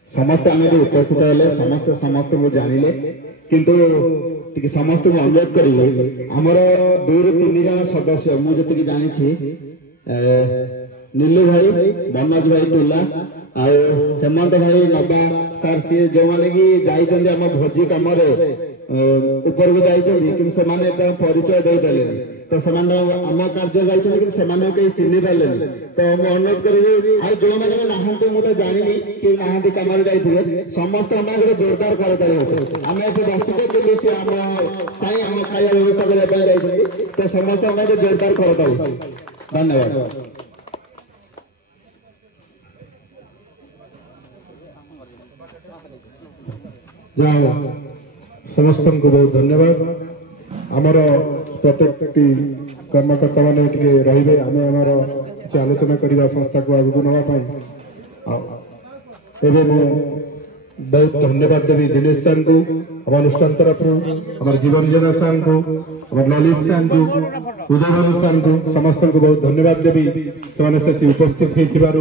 ସମସ୍ତେ ଆମେ ଯୋଉ ଉପସ୍ଥିତ ହେଲେ ସମସ୍ତେ ସମସ୍ତଙ୍କୁ ଜାଣିଲେ, କିନ୍ତୁ ଟିକେ ସମସ୍ତଙ୍କୁ ଅନୁରୋଧ କରିବେ, ଆମର 2ରୁ 3 ଜଣ ସଦସ୍ୟ ମୁଁ ଯେତିକି ଜାଣିଛି, ନିଲୁ ଭାଇ, ମନୋଜ ଭାଇ ଟୁଲା ଆଉ ହେମନ୍ତ ଭାଇ ନବା ସାର୍, ସିଏ ଯେଉଁମାନେ କି ଯାଇଛନ୍ତି ଆମ ଭୋଜି କାମରେ ଉପରକୁ ଯାଇଛନ୍ତି, କିନ୍ତୁ ସେମାନେ ପରିଚୟ ଦେଇପାରିଲେନି। ତ ସେମାନେ ଆମ କାର୍ଯ୍ୟ ଯାଇଛନ୍ତି, କିନ୍ତୁ ସେମାନଙ୍କୁ କେହି ଚିହ୍ନି ପାରିଲେନି। ତ ମୁଁ ଅନୁରୋଧ କରିବି, ଆଉ ଯୋଉମାନେ ନାହାନ୍ତି, ମୁଁ ତ ଜାଣିନି କି ନାହାନ୍ତି, କାମରେ ଯାଇଥିବେ, ସମସ୍ତଙ୍କ ପାଇଁ ଗୋଟେ ଜୋରଦାର କରତାଳି ହଉ। ଆମେ ଏଠି ବସିଛେ, କିନ୍ତୁ ସେ ଆମ ପାଇଁ ଆମ ଖାଇବା ବ୍ୟବସ୍ଥା କରିବା ପାଇଁ ଯାଇଛନ୍ତି। ତ ସମସ୍ତଙ୍କ ପାଇଁ ଗୋଟେ ଜୋରଦାର କରତାଳି। ଧନ୍ୟବାଦ। ଯାହା ହଉ ସମସ୍ତଙ୍କୁ ବହୁତ ଧନ୍ୟବାଦ। ଆମର ପ୍ରତ୍ୟେକଟି କର୍ମକର୍ତ୍ତା ମାନେ ଟିକେ ରହିବେ, ଆମେ ଆମର କିଛି ଆଲୋଚନା କରିବା ସଂସ୍ଥାକୁ ଆଗକୁ ନେବା ପାଇଁ। ଆଉ ଏବେ ମୁଁ ବହୁତ ଧନ୍ୟବାଦ ଦେବି ଦିନେଶ ସାର୍ଙ୍କୁ, ଆମ ଅନୁଷ୍ଠାନ ତରଫରୁ, ଆମର ଜୀବନ ଜେନା ସାର୍ଙ୍କୁ, ଆମର ଲଳିତ ସାର୍ଙ୍କୁ, ଉଦୟଭାନୁ ସାର୍ଙ୍କୁ, ସମସ୍ତଙ୍କୁ ବହୁତ ଧନ୍ୟବାଦ ଦେବି ସେମାନେ ସେଠି ଉପସ୍ଥିତ ହେଇଥିବାରୁ।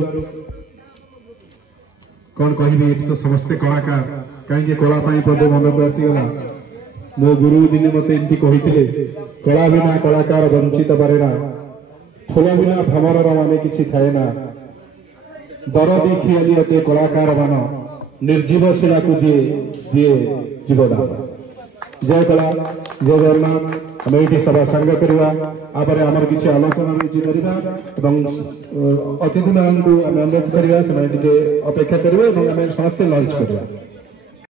କଣ କହିବି, ଏଠି ତ ସମସ୍ତେ କଳାକାର, କାହିଁକି କଳା ପାଇଁ ପଦେ ମନକୁ ଆସିଗଲା। ମୋ ଗୁରୁ ଦିନେ ମତେ ଏମିତି କହିଥିଲେ, କଳା ବିନା କଳାକାର ବଞ୍ଚିତ ପାରେ ନା, ଫୁଲ ବିନା ଭ୍ରମରର ମାନେ କିଛି ଥାଏ ନା, ଦରଦି ଖିଆଲି ଅତେ କଳାକାର ମାନ, ନିର୍ଜୀବ ଶିଳାକୁ ଦିଏ ଜୀବଦାନ। ଜୟ କଳା, ଜୟ ଜଗନ୍ନାଥ। ଆମେ ଏଇଠି ସଭା ସାଙ୍ଗ କରିବା, ତାପରେ ଆମର କିଛି ଆଲୋଚନା ରୁଚି କରିବା ଏବଂ ଅତିଥିମାନଙ୍କୁ ଆମେ ଅନୁରୋଧ କରିବା ସେମାନେ ଟିକେ ଅପେକ୍ଷା କରିବେ ଏବଂ ଆମେ ସମସ୍ତେ ଲଞ୍ଚ କରିବା।